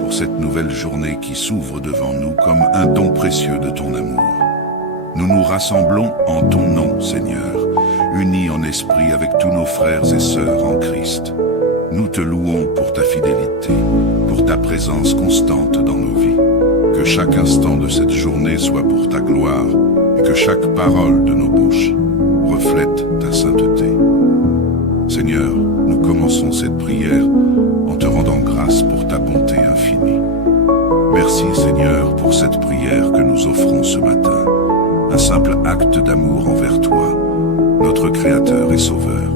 pour cette nouvelle journée qui s'ouvre devant nous comme un don précieux de ton amour. Nous nous rassemblons en ton nom, Seigneur, unis en esprit avec tous nos frères et sœurs en Christ. Nous te louons pour ta fidélité, pour ta présence constante dans nos vies. Que chaque instant de cette journée soit pour ta gloire et que chaque parole de nos bouches reflète ta sainteté. Seigneur, nous commençons cette prière en te rendant grâce pour ta bonté infinie. Merci, Seigneur, pour cette prière que nous offrons ce matin, un simple acte d'amour envers toi, notre Créateur et Sauveur.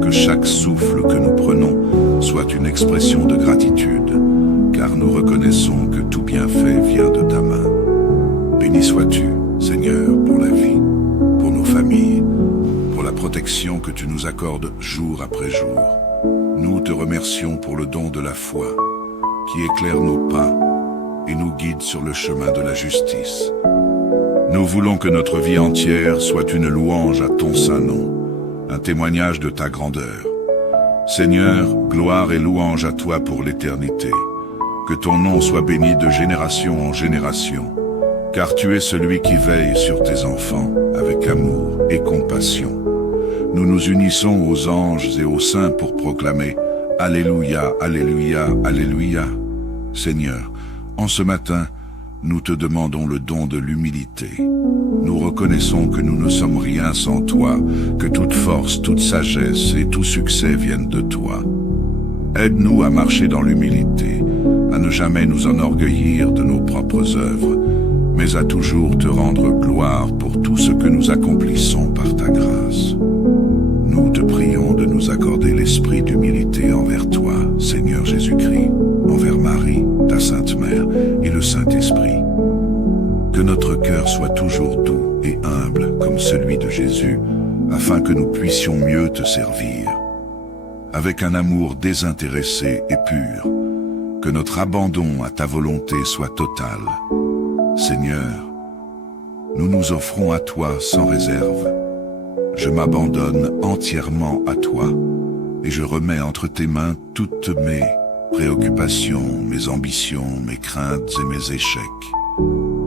Que chaque souffle que nous prenons soit une expression de gratitude, car nous reconnaissons que tout bienfait vient de ta main. Béni sois-tu, Seigneur, pour la vie, pour nos familles, pour la protection que tu nous accordes jour après jour. Nous te remercions pour le don de la foi, qui éclaire nos pas et nous guide sur le chemin de la justice. Nous voulons que notre vie entière soit une louange à ton saint nom, un témoignage de ta grandeur. Seigneur, gloire et louange à toi pour l'éternité. Que ton nom soit béni de génération en génération, car tu es celui qui veille sur tes enfants avec amour et compassion. Nous nous unissons aux anges et aux saints pour proclamer « Alléluia, Alléluia, Alléluia ». Seigneur, en ce matin, nous te demandons le don de l'humilité. Nous reconnaissons que nous ne sommes rien sans toi, que toute force, toute sagesse et tout succès viennent de toi. Aide-nous à marcher dans l'humilité, à ne jamais nous enorgueillir de nos propres œuvres, mais à toujours te rendre gloire pour tout ce que nous accomplissons par ta grâce. Nous te prions de nous accorder l'esprit d'humilité envers toi, Seigneur Jésus-Christ, envers Marie, ta Sainte Mère, et le Saint-Esprit. Que notre cœur soit toujours doux et humble comme celui de Jésus, afin que nous puissions mieux te servir. Avec un amour désintéressé et pur, que notre abandon à ta volonté soit total. Seigneur, nous nous offrons à toi sans réserve. Je m'abandonne entièrement à toi et je remets entre tes mains toutes mes préoccupations, mes ambitions, mes craintes et mes échecs.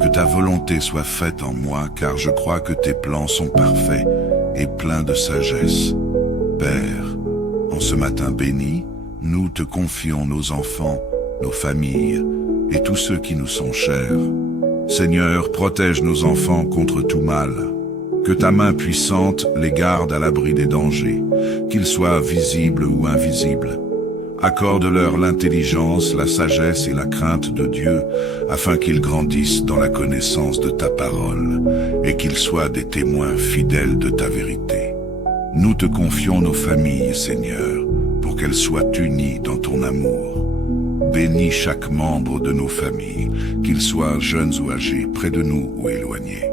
Que ta volonté soit faite en moi, car je crois que tes plans sont parfaits et pleins de sagesse. Père, en ce matin béni, nous te confions nos enfants, nos familles et tous ceux qui nous sont chers. Seigneur, protège nos enfants contre tout mal, Que ta main puissante les garde à l'abri des dangers, qu'ils soient visibles ou invisibles. Accorde-leur l'intelligence, la sagesse et la crainte de Dieu, afin qu'ils grandissent dans la connaissance de ta parole, et qu'ils soient des témoins fidèles de ta vérité. Nous te confions nos familles, Seigneur, pour qu'elles soient unies dans ton amour. Bénis chaque membre de nos familles, qu'ils soient jeunes ou âgés, près de nous ou éloignés.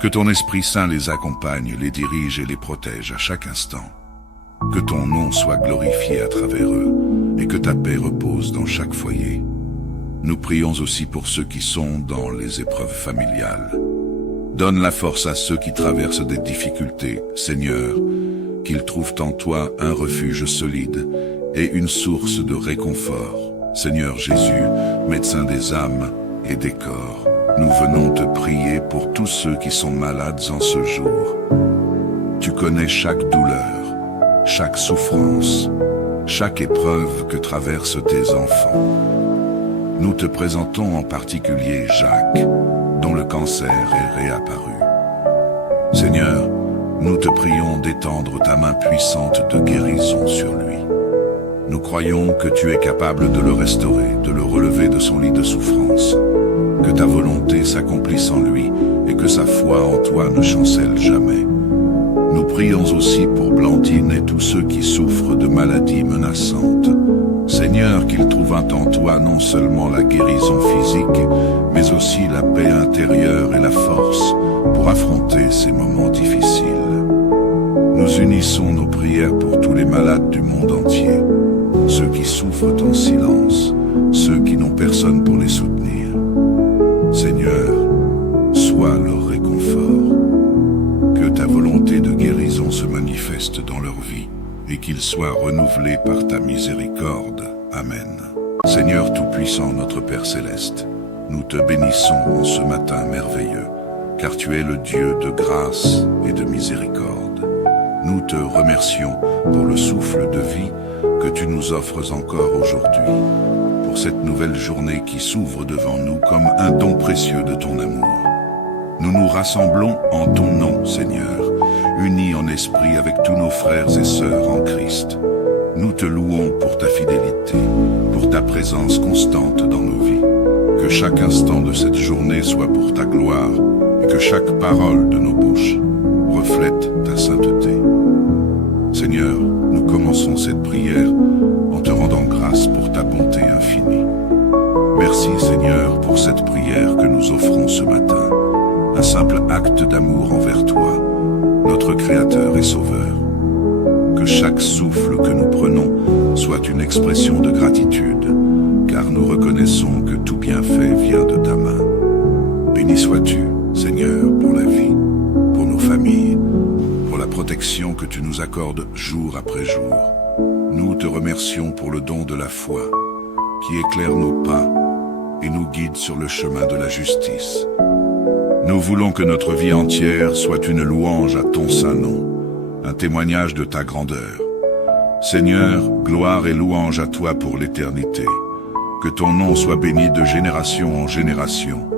Que ton Esprit Saint les accompagne, les dirige et les protège à chaque instant. Que ton nom soit glorifié à travers eux, et que ta paix repose dans chaque foyer. Nous prions aussi pour ceux qui sont dans les épreuves familiales. Donne la force à ceux qui traversent des difficultés, Seigneur, qu'ils trouvent en toi un refuge solide et une source de réconfort. Seigneur Jésus, médecin des âmes et des corps, nous venons te prier pour tous ceux qui sont malades en ce jour. Tu connais chaque douleur, chaque souffrance, chaque épreuve que traversent tes enfants. Nous te présentons en particulier Jacques, dont le cancer est réapparu. Seigneur, nous te prions d'étendre ta main puissante de guérison sur lui. Nous croyons que tu es capable de le restaurer, de le relever de son lit de souffrance. Que ta volonté s'accomplisse en lui et que sa foi en toi ne chancelle jamais. Nous prions aussi pour Blandine et tous ceux qui souffrent de maladies menaçantes. Seigneur, qu'ils trouvent en toi non seulement la guérison physique, mais aussi la paix intérieure et la force pour affronter ces moments difficiles. Nous unissons nos prières pour tous les malades du monde entier, ceux qui souffrent en silence, ceux qui n'ont personne pour les soutenir. Seigneur, sois leur réconfort. Que ta volonté de guérison se manifeste dans leur vie et qu'ils soient renouvelés par ta miséricorde. Amen. Seigneur Tout-Puissant, notre Père Céleste, nous te bénissons en ce matin merveilleux, car tu es le Dieu de grâce et de miséricorde. Nous te remercions pour le souffle de vie que tu nous offres encore aujourd'hui, pour cette nouvelle journée qui s'ouvre devant nous comme un don précieux de ton amour. Nous nous rassemblons en ton nom, Seigneur, unis en esprit avec tous nos frères et sœurs en Christ. Nous te louons pour ta fidélité, pour ta présence constante dans nos vies. Que chaque instant de cette journée soit pour ta gloire et que chaque parole de nos bouches reflète ta sainteté. Seigneur, nous commençons cette prière en te rendant grâce pour ta bonté infinie. Merci, Seigneur, pour cette prière que nous offrons ce matin. Un simple acte d'amour envers toi, notre Créateur et Sauveur. Que chaque souffle que nous prenons soit une expression de gratitude, car nous reconnaissons que tout bienfait vient de ta main. Béni sois-tu, Seigneur, pour la vie, pour nos familles, pour la protection que tu nous accordes jour après jour. Nous te remercions pour le don de la foi, qui éclaire nos pas et nous guide sur le chemin de la justice. Nous voulons que notre vie entière soit une louange à ton saint nom, un témoignage de ta grandeur. Seigneur, gloire et louange à toi pour l'éternité. Que ton nom soit béni de génération en génération,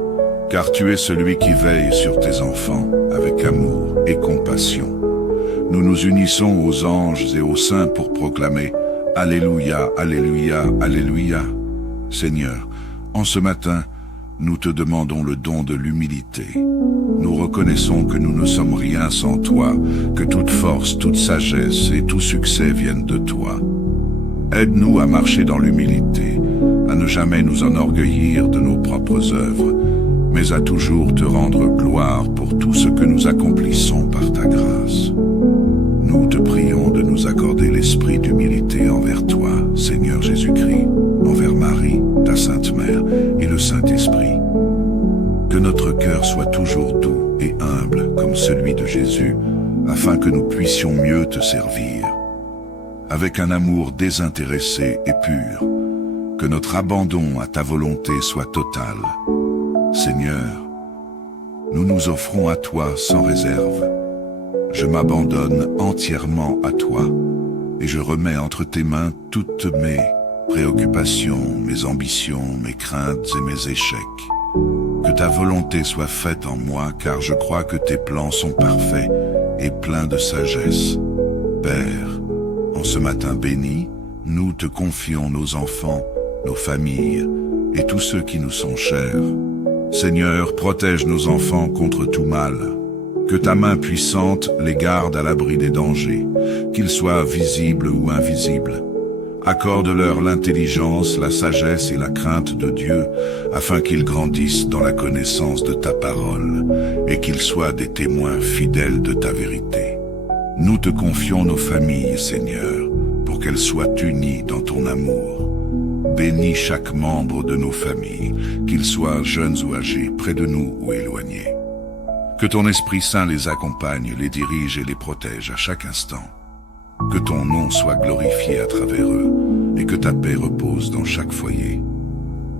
car tu es celui qui veille sur tes enfants avec amour et compassion. Nous nous unissons aux anges et aux saints pour proclamer « Alléluia, Alléluia, Alléluia ». Seigneur, en ce matin, nous te demandons le don de l'humilité. Nous reconnaissons que nous ne sommes rien sans toi, que toute force, toute sagesse et tout succès viennent de toi. Aide-nous à marcher dans l'humilité, à ne jamais nous enorgueillir de nos propres œuvres, mais à toujours te rendre gloire pour tout ce que nous accomplissons par ta grâce. Nous te prions de nous accorder l'esprit d'humilité envers toi, Seigneur Jésus-Christ, envers Marie, ta Sainte Mère, et le Saint-Esprit. Que notre cœur soit toujours doux et humble comme celui de Jésus, afin que nous puissions mieux te servir. Avec un amour désintéressé et pur, que notre abandon à ta volonté soit total. Seigneur, nous nous offrons à toi sans réserve. Je m'abandonne entièrement à toi et je remets entre tes mains toutes mes préoccupations, mes ambitions, mes craintes et mes échecs. Que ta volonté soit faite en moi, car je crois que tes plans sont parfaits et pleins de sagesse. Père, en ce matin béni, nous te confions nos enfants, nos familles et tous ceux qui nous sont chers. Seigneur, protège nos enfants contre tout mal. Que ta main puissante les garde à l'abri des dangers, qu'ils soient visibles ou invisibles. Accorde-leur l'intelligence, la sagesse et la crainte de Dieu, afin qu'ils grandissent dans la connaissance de ta parole et qu'ils soient des témoins fidèles de ta vérité. Nous te confions nos familles, Seigneur, pour qu'elles soient unies dans ton amour. Bénis chaque membre de nos familles, qu'ils soient jeunes ou âgés, près de nous ou éloignés. Que ton Esprit Saint les accompagne, les dirige et les protège à chaque instant. Que ton nom soit glorifié à travers eux et que ta paix repose dans chaque foyer.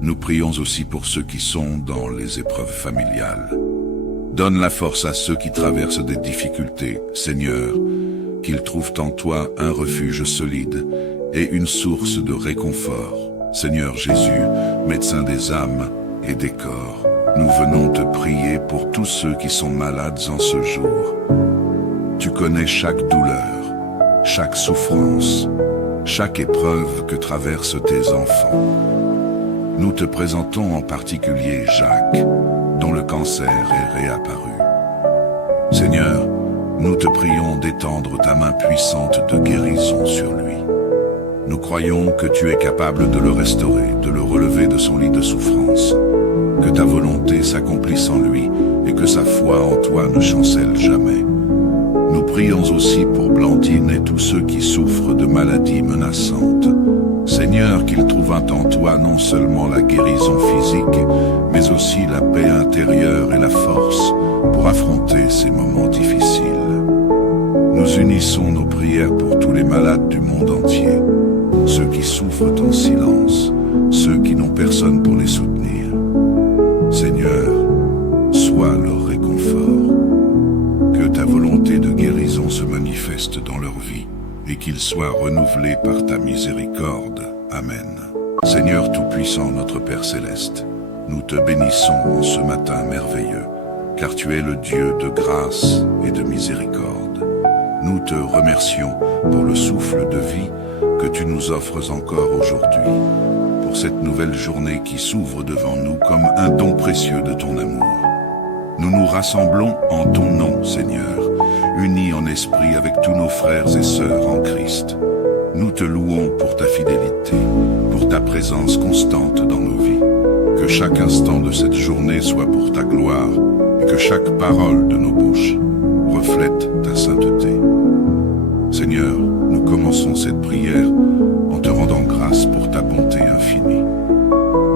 Nous prions aussi pour ceux qui sont dans les épreuves familiales. Donne la force à ceux qui traversent des difficultés, Seigneur, qu'ils trouvent en toi un refuge solide et une source de réconfort. Seigneur Jésus, médecin des âmes et des corps, nous venons te prier pour tous ceux qui sont malades en ce jour. Tu connais chaque douleur, chaque souffrance, chaque épreuve que traversent tes enfants. Nous te présentons en particulier Jacques, dont le cancer est réapparu. Seigneur, nous te prions d'étendre ta main puissante de guérison sur lui. Nous croyons que tu es capable de le restaurer, de le relever de son lit de souffrance. Que ta volonté s'accomplisse en lui et que sa foi en toi ne chancelle jamais. Nous prions aussi pour Blandine et tous ceux qui souffrent de maladies menaçantes. Seigneur, qu'ils trouvent en toi non seulement la guérison physique, mais aussi la paix intérieure et la force pour affronter ces moments difficiles. Nous unissons nos prières pour tous les malades du monde entier, ceux qui souffrent en silence, ceux qui n'ont personne pour les soutenir. Seigneur, sois leur réconfort. Que ta volonté de guérison se manifeste dans leur vie et qu'ils soient renouvelés par ta miséricorde. Amen. Seigneur Tout-Puissant, notre Père Céleste, nous te bénissons en ce matin merveilleux, car tu es le Dieu de grâce et de miséricorde. Nous te remercions pour le souffle de vie que tu nous offres encore aujourd'hui, pour cette nouvelle journée qui s'ouvre devant nous comme un don précieux de ton amour. Nous nous rassemblons en ton nom, Seigneur, unis en esprit avec tous nos frères et sœurs en Christ. Nous te louons pour ta fidélité, pour ta présence constante dans nos vies. Que chaque instant de cette journée soit pour ta gloire et que chaque parole de nos bouches reflète ta sainteté. Seigneur, nous commençons cette prière en te rendant grâce pour ta bonté infinie.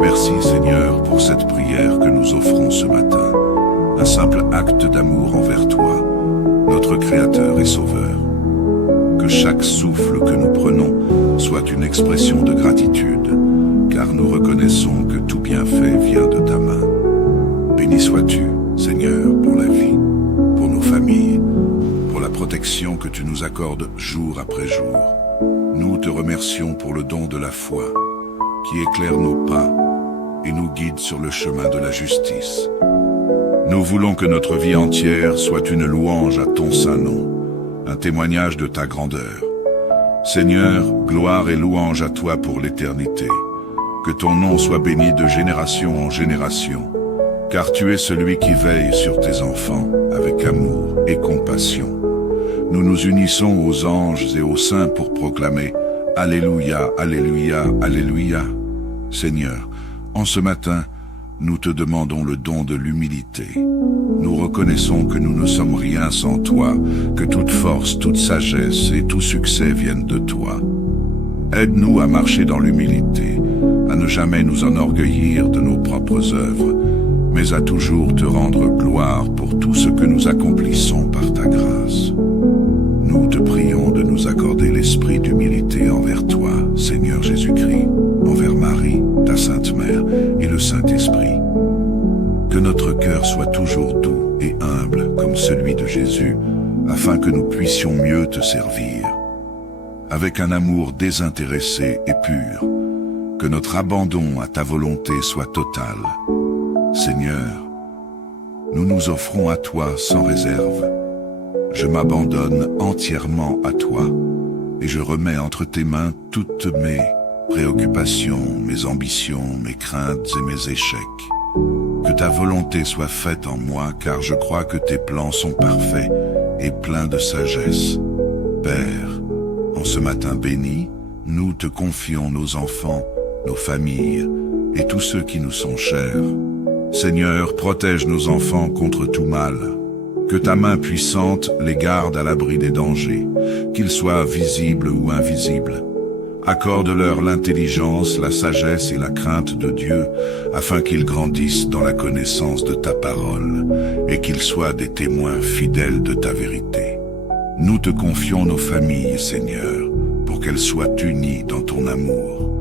Merci, Seigneur, pour cette prière que nous offrons ce matin. Un simple acte d'amour envers toi, notre Créateur et Sauveur. Que chaque souffle que nous prenons soit une expression de gratitude, car nous reconnaissons que tout bienfait vient de ta main. Béni sois-tu, Seigneur, pour la vie, pour nos familles, pour la protection que tu nous accordes jour après jour. Nous te remercions pour le don de la foi, qui éclaire nos pas et nous guide sur le chemin de la justice. Nous voulons que notre vie entière soit une louange à ton saint nom, un témoignage de ta grandeur. Seigneur, gloire et louange à toi pour l'éternité. Que ton nom soit béni de génération en génération, car tu es celui qui veille sur tes enfants avec amour et compassion. Nous nous unissons aux anges et aux saints pour proclamer « Alléluia, Alléluia, Alléluia ». Seigneur, en ce matin, nous te demandons le don de l'humilité. Nous reconnaissons que nous ne sommes rien sans toi, que toute force, toute sagesse et tout succès viennent de toi. Aide-nous à marcher dans l'humilité, à ne jamais nous enorgueillir de nos propres œuvres, mais à toujours te rendre gloire pour tout ce que nous accomplissons par ta grâce. Nous te prions de nous accorder l'esprit d'humilité envers toi, Seigneur Jésus-Christ, envers Marie, ta Sainte Mère, et le Saint-Esprit. Que notre cœur soit toujours doux et humble comme celui de Jésus, afin que nous puissions mieux te servir. Avec un amour désintéressé et pur, que notre abandon à ta volonté soit total. Seigneur, nous nous offrons à toi sans réserve. Je m'abandonne entièrement à toi et je remets entre tes mains toutes mes préoccupations, mes ambitions, mes craintes et mes échecs. Que ta volonté soit faite en moi, car je crois que tes plans sont parfaits et pleins de sagesse. Père, en ce matin béni, nous te confions nos enfants, nos familles et tous ceux qui nous sont chers. Seigneur, protège nos enfants contre tout mal. Que ta main puissante les garde à l'abri des dangers, qu'ils soient visibles ou invisibles. Accorde-leur l'intelligence, la sagesse et la crainte de Dieu, afin qu'ils grandissent dans la connaissance de ta parole et qu'ils soient des témoins fidèles de ta vérité. Nous te confions nos familles, Seigneur, pour qu'elles soient unies dans ton amour.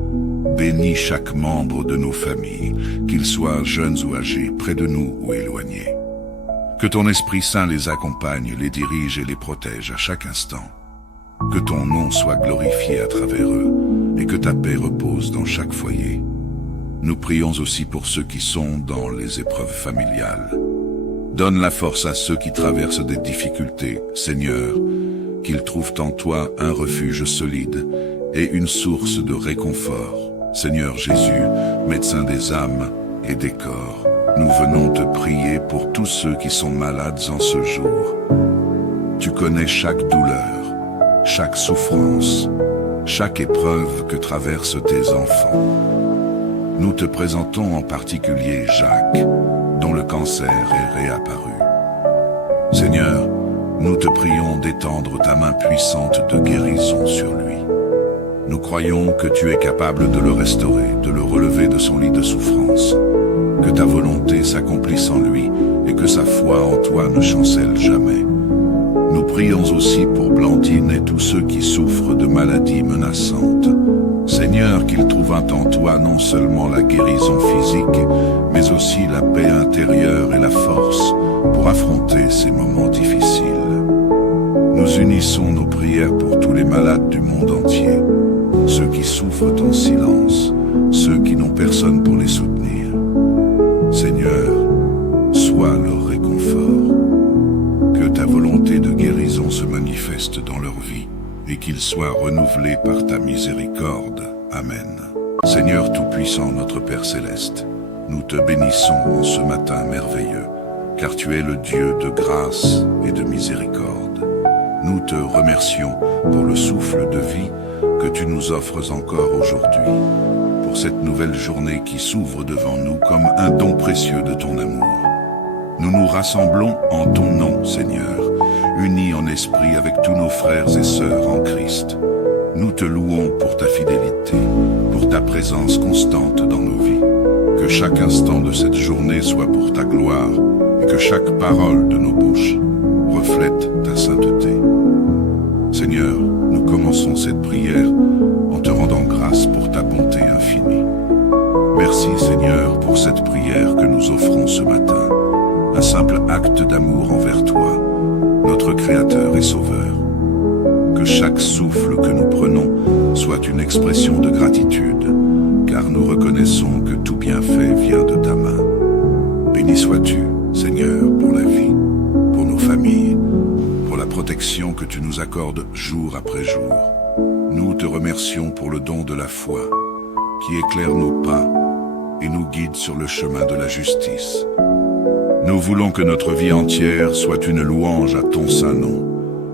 Bénis chaque membre de nos familles, qu'ils soient jeunes ou âgés, près de nous ou éloignés. Que ton Esprit Saint les accompagne, les dirige et les protège à chaque instant. Que ton nom soit glorifié à travers eux et que ta paix repose dans chaque foyer. Nous prions aussi pour ceux qui sont dans les épreuves familiales. Donne la force à ceux qui traversent des difficultés, Seigneur, qu'ils trouvent en toi un refuge solide et une source de réconfort. Seigneur Jésus, médecin des âmes et des corps, nous venons te prier pour tous ceux qui sont malades en ce jour. Tu connais chaque douleur, chaque souffrance, chaque épreuve que traversent tes enfants. Nous te présentons en particulier Jacques, dont le cancer est réapparu. Seigneur, nous te prions d'étendre ta main puissante de guérison sur lui. Nous croyons que tu es capable de le restaurer, de le relever de son lit de souffrance. Que ta volonté s'accomplisse en lui et que sa foi en toi ne chancelle jamais. Nous prions aussi pour Blandine et tous ceux qui souffrent de maladies menaçantes. Seigneur, qu'ils trouvent en toi non seulement la guérison physique, mais aussi la paix intérieure et la force pour affronter ces moments difficiles. Nous unissons nos prières pour tous les malades du monde entier, ceux qui souffrent en silence, ceux qui n'ont personne pour les soutenir. Seigneur, sois leur réconfort. Que ta volonté de guérison se manifeste dans leur vie et qu'ils soient renouvelés par ta miséricorde. Amen. Seigneur Tout-Puissant, notre Père Céleste, nous te bénissons en ce matin merveilleux, car tu es le Dieu de grâce et de miséricorde. Nous te remercions pour le souffle de vie que tu nous offres encore aujourd'hui, pour cette nouvelle journée qui s'ouvre devant nous comme un don précieux de ton amour. Nous nous rassemblons en ton nom, Seigneur, unis en esprit avec tous nos frères et sœurs en Christ. Nous te louons pour ta fidélité, pour ta présence constante dans nos vies. Que chaque instant de cette journée soit pour ta gloire et que chaque parole de nos bouches reflète ta sainteté. Seigneur, nous commençons cette prière en te rendant grâce pour ta bonté infinie. Merci, Seigneur, pour cette prière que nous offrons ce matin, un simple acte d'amour envers toi, notre Créateur et Sauveur. Que chaque souffle que nous prenons soit une expression de gratitude, car nous reconnaissons que tout bienfait vient de ta main. Béni sois-tu, Seigneur, pour la vie, pour nos familles, pour la protection que tu nous accordes jour après jour. Nous te remercions pour le don de la foi, qui éclaire nos pas et nous guide sur le chemin de la justice. Nous voulons que notre vie entière soit une louange à ton saint nom,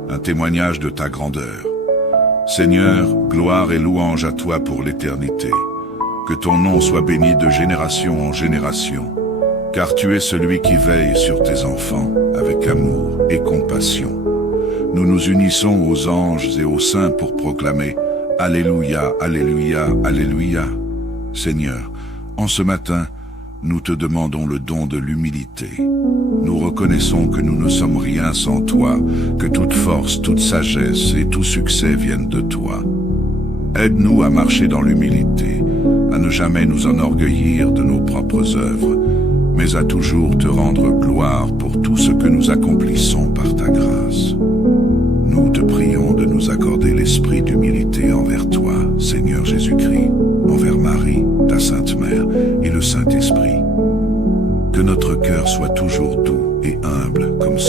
un témoignage de ta grandeur. Seigneur, gloire et louange à toi pour l'éternité. Que ton nom soit béni de génération en génération, car tu es celui qui veille sur tes enfants avec amour et compassion. Nous nous unissons aux anges et aux saints pour proclamer « Alléluia, Alléluia, Alléluia ». Seigneur, en ce matin, nous te demandons le don de l'humilité. Nous reconnaissons que nous ne sommes rien sans toi, que toute force, toute sagesse et tout succès viennent de toi. Aide-nous à marcher dans l'humilité, à ne jamais nous enorgueillir de nos propres œuvres, mais à toujours te rendre gloire pour tout ce que nous accomplissons par ta grâce. Nous te prions de nous accorder l'esprit d'humilité envers toi, Seigneur Jésus-Christ, envers Marie, ta Sainte Mère, et le Saint-Esprit. Que notre cœur soit toujours doux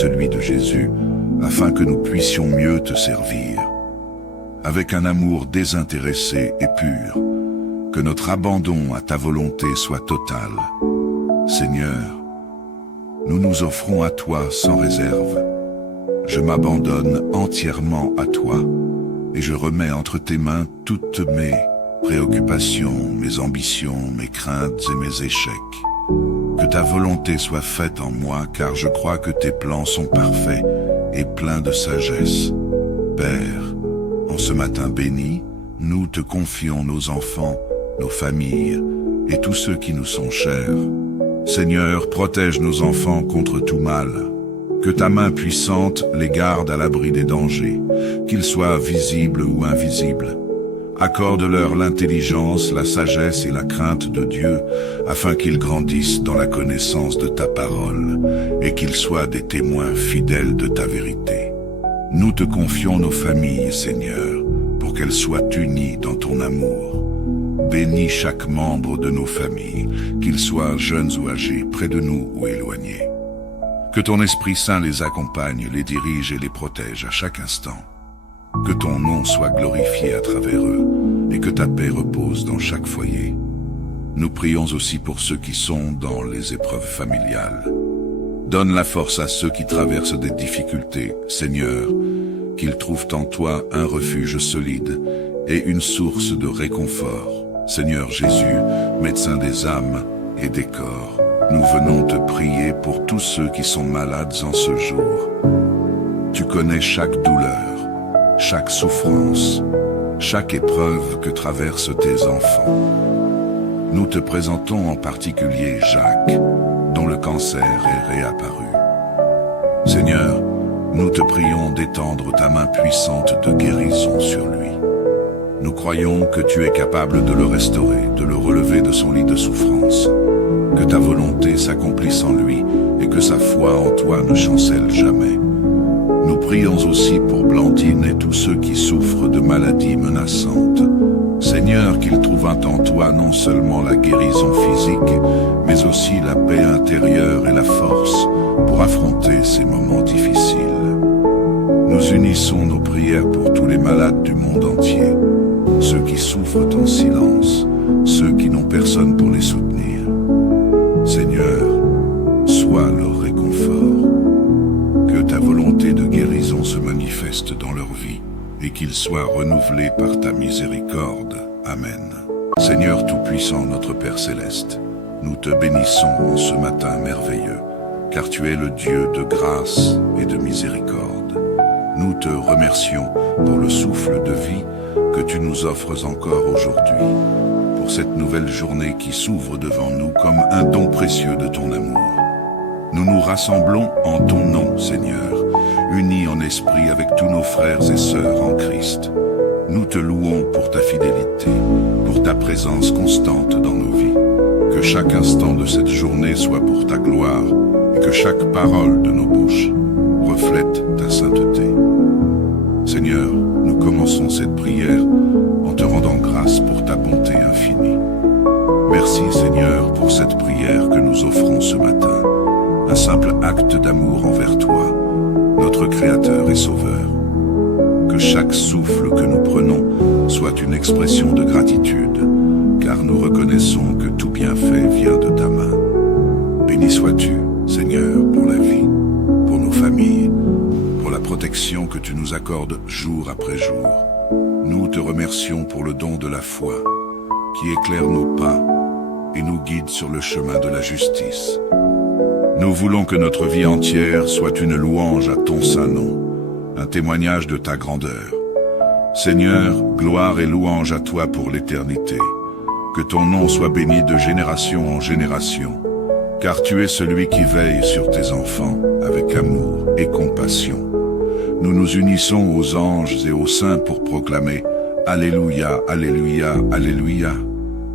celui de Jésus, afin que nous puissions mieux te servir. Avec un amour désintéressé et pur, que notre abandon à ta volonté soit total. Seigneur, nous nous offrons à toi sans réserve. Je m'abandonne entièrement à toi, et je remets entre tes mains toutes mes préoccupations, mes ambitions, mes craintes et mes échecs. Que ta volonté soit faite en moi, car je crois que tes plans sont parfaits et pleins de sagesse. Père, en ce matin béni, nous te confions nos enfants, nos familles et tous ceux qui nous sont chers. Seigneur, protège nos enfants contre tout mal. Que ta main puissante les garde à l'abri des dangers, qu'ils soient visibles ou invisibles. Accorde-leur l'intelligence, la sagesse et la crainte de Dieu, afin qu'ils grandissent dans la connaissance de ta parole et qu'ils soient des témoins fidèles de ta vérité. Nous te confions nos familles, Seigneur, pour qu'elles soient unies dans ton amour. Bénis chaque membre de nos familles, qu'ils soient jeunes ou âgés, près de nous ou éloignés. Que ton Esprit Saint les accompagne, les dirige et les protège à chaque instant. Que ton nom soit glorifié à travers eux et que ta paix repose dans chaque foyer. Nous prions aussi pour ceux qui sont dans les épreuves familiales. Donne la force à ceux qui traversent des difficultés, Seigneur, qu'ils trouvent en toi un refuge solide et une source de réconfort. Seigneur Jésus, médecin des âmes et des corps, nous venons te prier pour tous ceux qui sont malades en ce jour. Tu connais chaque douleur, chaque souffrance, chaque épreuve que traversent tes enfants. Nous te présentons en particulier Jacques, dont le cancer est réapparu. Seigneur, nous te prions d'étendre ta main puissante de guérison sur lui. Nous croyons que tu es capable de le restaurer, de le relever de son lit de souffrance. Que ta volonté s'accomplisse en lui et que sa foi en toi ne chancelle jamais. Nous prions aussi pour Blandine et tous ceux qui souffrent de maladies menaçantes. Seigneur, qu'ils trouvent en toi non seulement la guérison physique, mais aussi la paix intérieure et la force pour affronter ces moments difficiles. Nous unissons nos prières pour tous les malades du monde entier, ceux qui souffrent en silence, ceux qui n'ont personne pour les soutenir. Seigneur, sois leur réconfort. Que ta volonté de guérison se manifeste dans leur vie et qu'ils soient renouvelés par ta miséricorde. Amen. Seigneur Tout-Puissant, notre Père Céleste, nous te bénissons en ce matin merveilleux, car tu es le Dieu de grâce et de miséricorde. Nous te remercions pour le souffle de vie que tu nous offres encore aujourd'hui, pour cette nouvelle journée qui s'ouvre devant nous comme un don précieux de ton amour. Nous nous rassemblons en ton nom, Seigneur, unis en esprit avec tous nos frères et sœurs en Christ. Nous te louons pour ta fidélité, pour ta présence constante dans nos vies. Que chaque instant de cette journée soit pour ta gloire et que chaque parole de nos bouches reflète ta sainteté. Seigneur, nous commençons cette prière en te rendant grâce pour ta bonté infinie. Merci, Seigneur, pour cette prière que nous offrons ce matin. Un simple acte d'amour envers toi, notre Créateur et Sauveur. Que chaque souffle que nous prenons soit une expression de gratitude, car nous reconnaissons que tout bienfait vient de ta main. Béni sois-tu, Seigneur, pour la vie, pour nos familles, pour la protection que tu nous accordes jour après jour. Nous te remercions pour le don de la foi, qui éclaire nos pas et nous guide sur le chemin de la justice. Nous voulons que notre vie entière soit une louange à ton saint nom, un témoignage de ta grandeur. Seigneur, gloire et louange à toi pour l'éternité. Que ton nom soit béni de génération en génération, car tu es celui qui veille sur tes enfants avec amour et compassion. Nous nous unissons aux anges et aux saints pour proclamer « Alléluia, Alléluia, Alléluia ».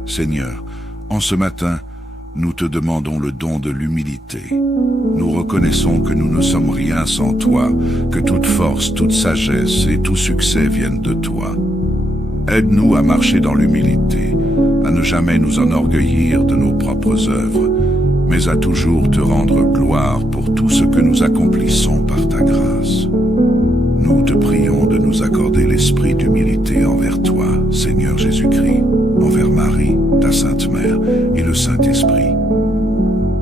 Seigneur, en ce matin, nous te demandons le don de l'humilité. Nous reconnaissons que nous ne sommes rien sans toi, que toute force, toute sagesse et tout succès viennent de toi. Aide-nous à marcher dans l'humilité, à ne jamais nous enorgueillir de nos propres œuvres, mais à toujours te rendre gloire pour tout ce que nous accomplissons par ta grâce. Nous te prions de nous accorder l'esprit d'humilité envers toi, Seigneur Jésus-Christ, envers Marie, ta Sainte Mère, et le Saint-Esprit.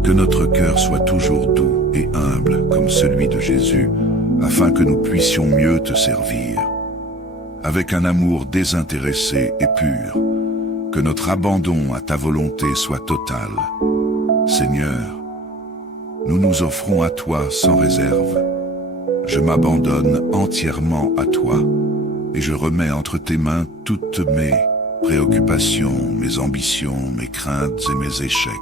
Que notre cœur soit toujours doux et humble comme celui de Jésus, afin que nous puissions mieux te servir. Avec un amour désintéressé et pur, que notre abandon à ta volonté soit total. Seigneur, nous nous offrons à toi sans réserve. Je m'abandonne entièrement à toi et je remets entre tes mains toutes mes préoccupations, mes ambitions, mes craintes et mes échecs.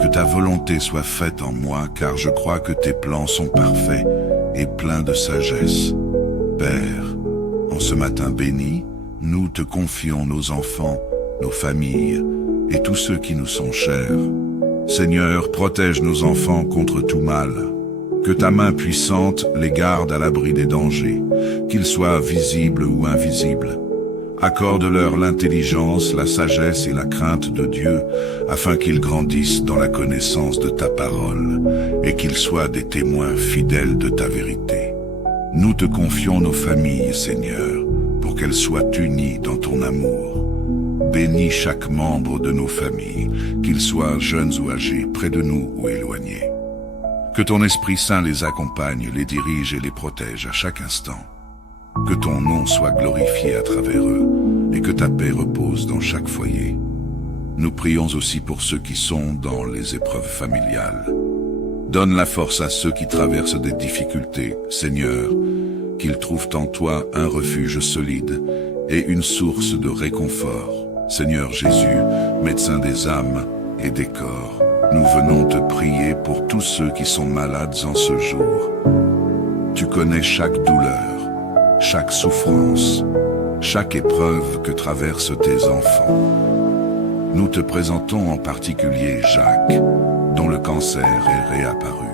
Que ta volonté soit faite en moi, car je crois que tes plans sont parfaits et pleins de sagesse. Père, en ce matin béni, nous te confions nos enfants, nos familles et tous ceux qui nous sont chers. Seigneur, protège nos enfants contre tout mal. Que ta main puissante les garde à l'abri des dangers, qu'ils soient visibles ou invisibles. Accorde-leur l'intelligence, la sagesse et la crainte de Dieu, afin qu'ils grandissent dans la connaissance de ta parole et qu'ils soient des témoins fidèles de ta vérité. Nous te confions nos familles, Seigneur, pour qu'elles soient unies dans ton amour. Bénis chaque membre de nos familles, qu'ils soient jeunes ou âgés, près de nous ou éloignés. Que ton Esprit Saint les accompagne, les dirige et les protège à chaque instant. Que ton nom soit glorifié à travers eux et que ta paix repose dans chaque foyer. Nous prions aussi pour ceux qui sont dans les épreuves familiales. Donne la force à ceux qui traversent des difficultés, Seigneur, qu'ils trouvent en toi un refuge solide et une source de réconfort. Seigneur Jésus, médecin des âmes et des corps, nous venons te prier pour tous ceux qui sont malades en ce jour. Tu connais chaque douleur, chaque souffrance, chaque épreuve que traversent tes enfants. Nous te présentons en particulier Jacques, dont le cancer est réapparu.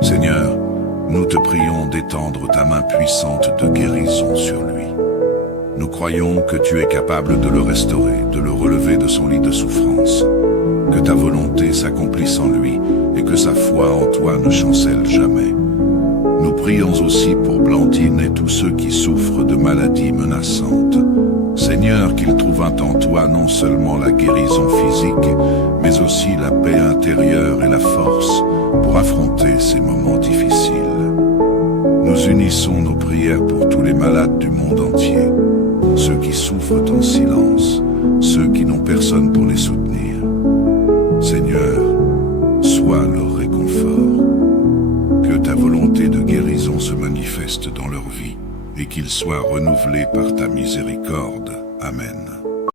Seigneur, nous te prions d'étendre ta main puissante de guérison sur lui. Nous croyons que tu es capable de le restaurer, de le relever de son lit de souffrance. Que ta volonté s'accomplisse en lui et que sa foi en toi ne chancelle jamais. Nous prions aussi pour Blandine et tous ceux qui souffrent de maladies menaçantes. Seigneur, qu'ils trouvent en toi non seulement la guérison physique, mais aussi la paix intérieure et la force pour affronter ces moments difficiles. Nous unissons nos prières pour tous les malades du monde entier, ceux qui souffrent en silence, ceux qui n'ont personne pour les soutenir. Seigneur, sois leur réconfort. Que ta volonté de guérison se manifeste dans leur vie et qu'ils soient renouvelés par ta miséricorde. Amen.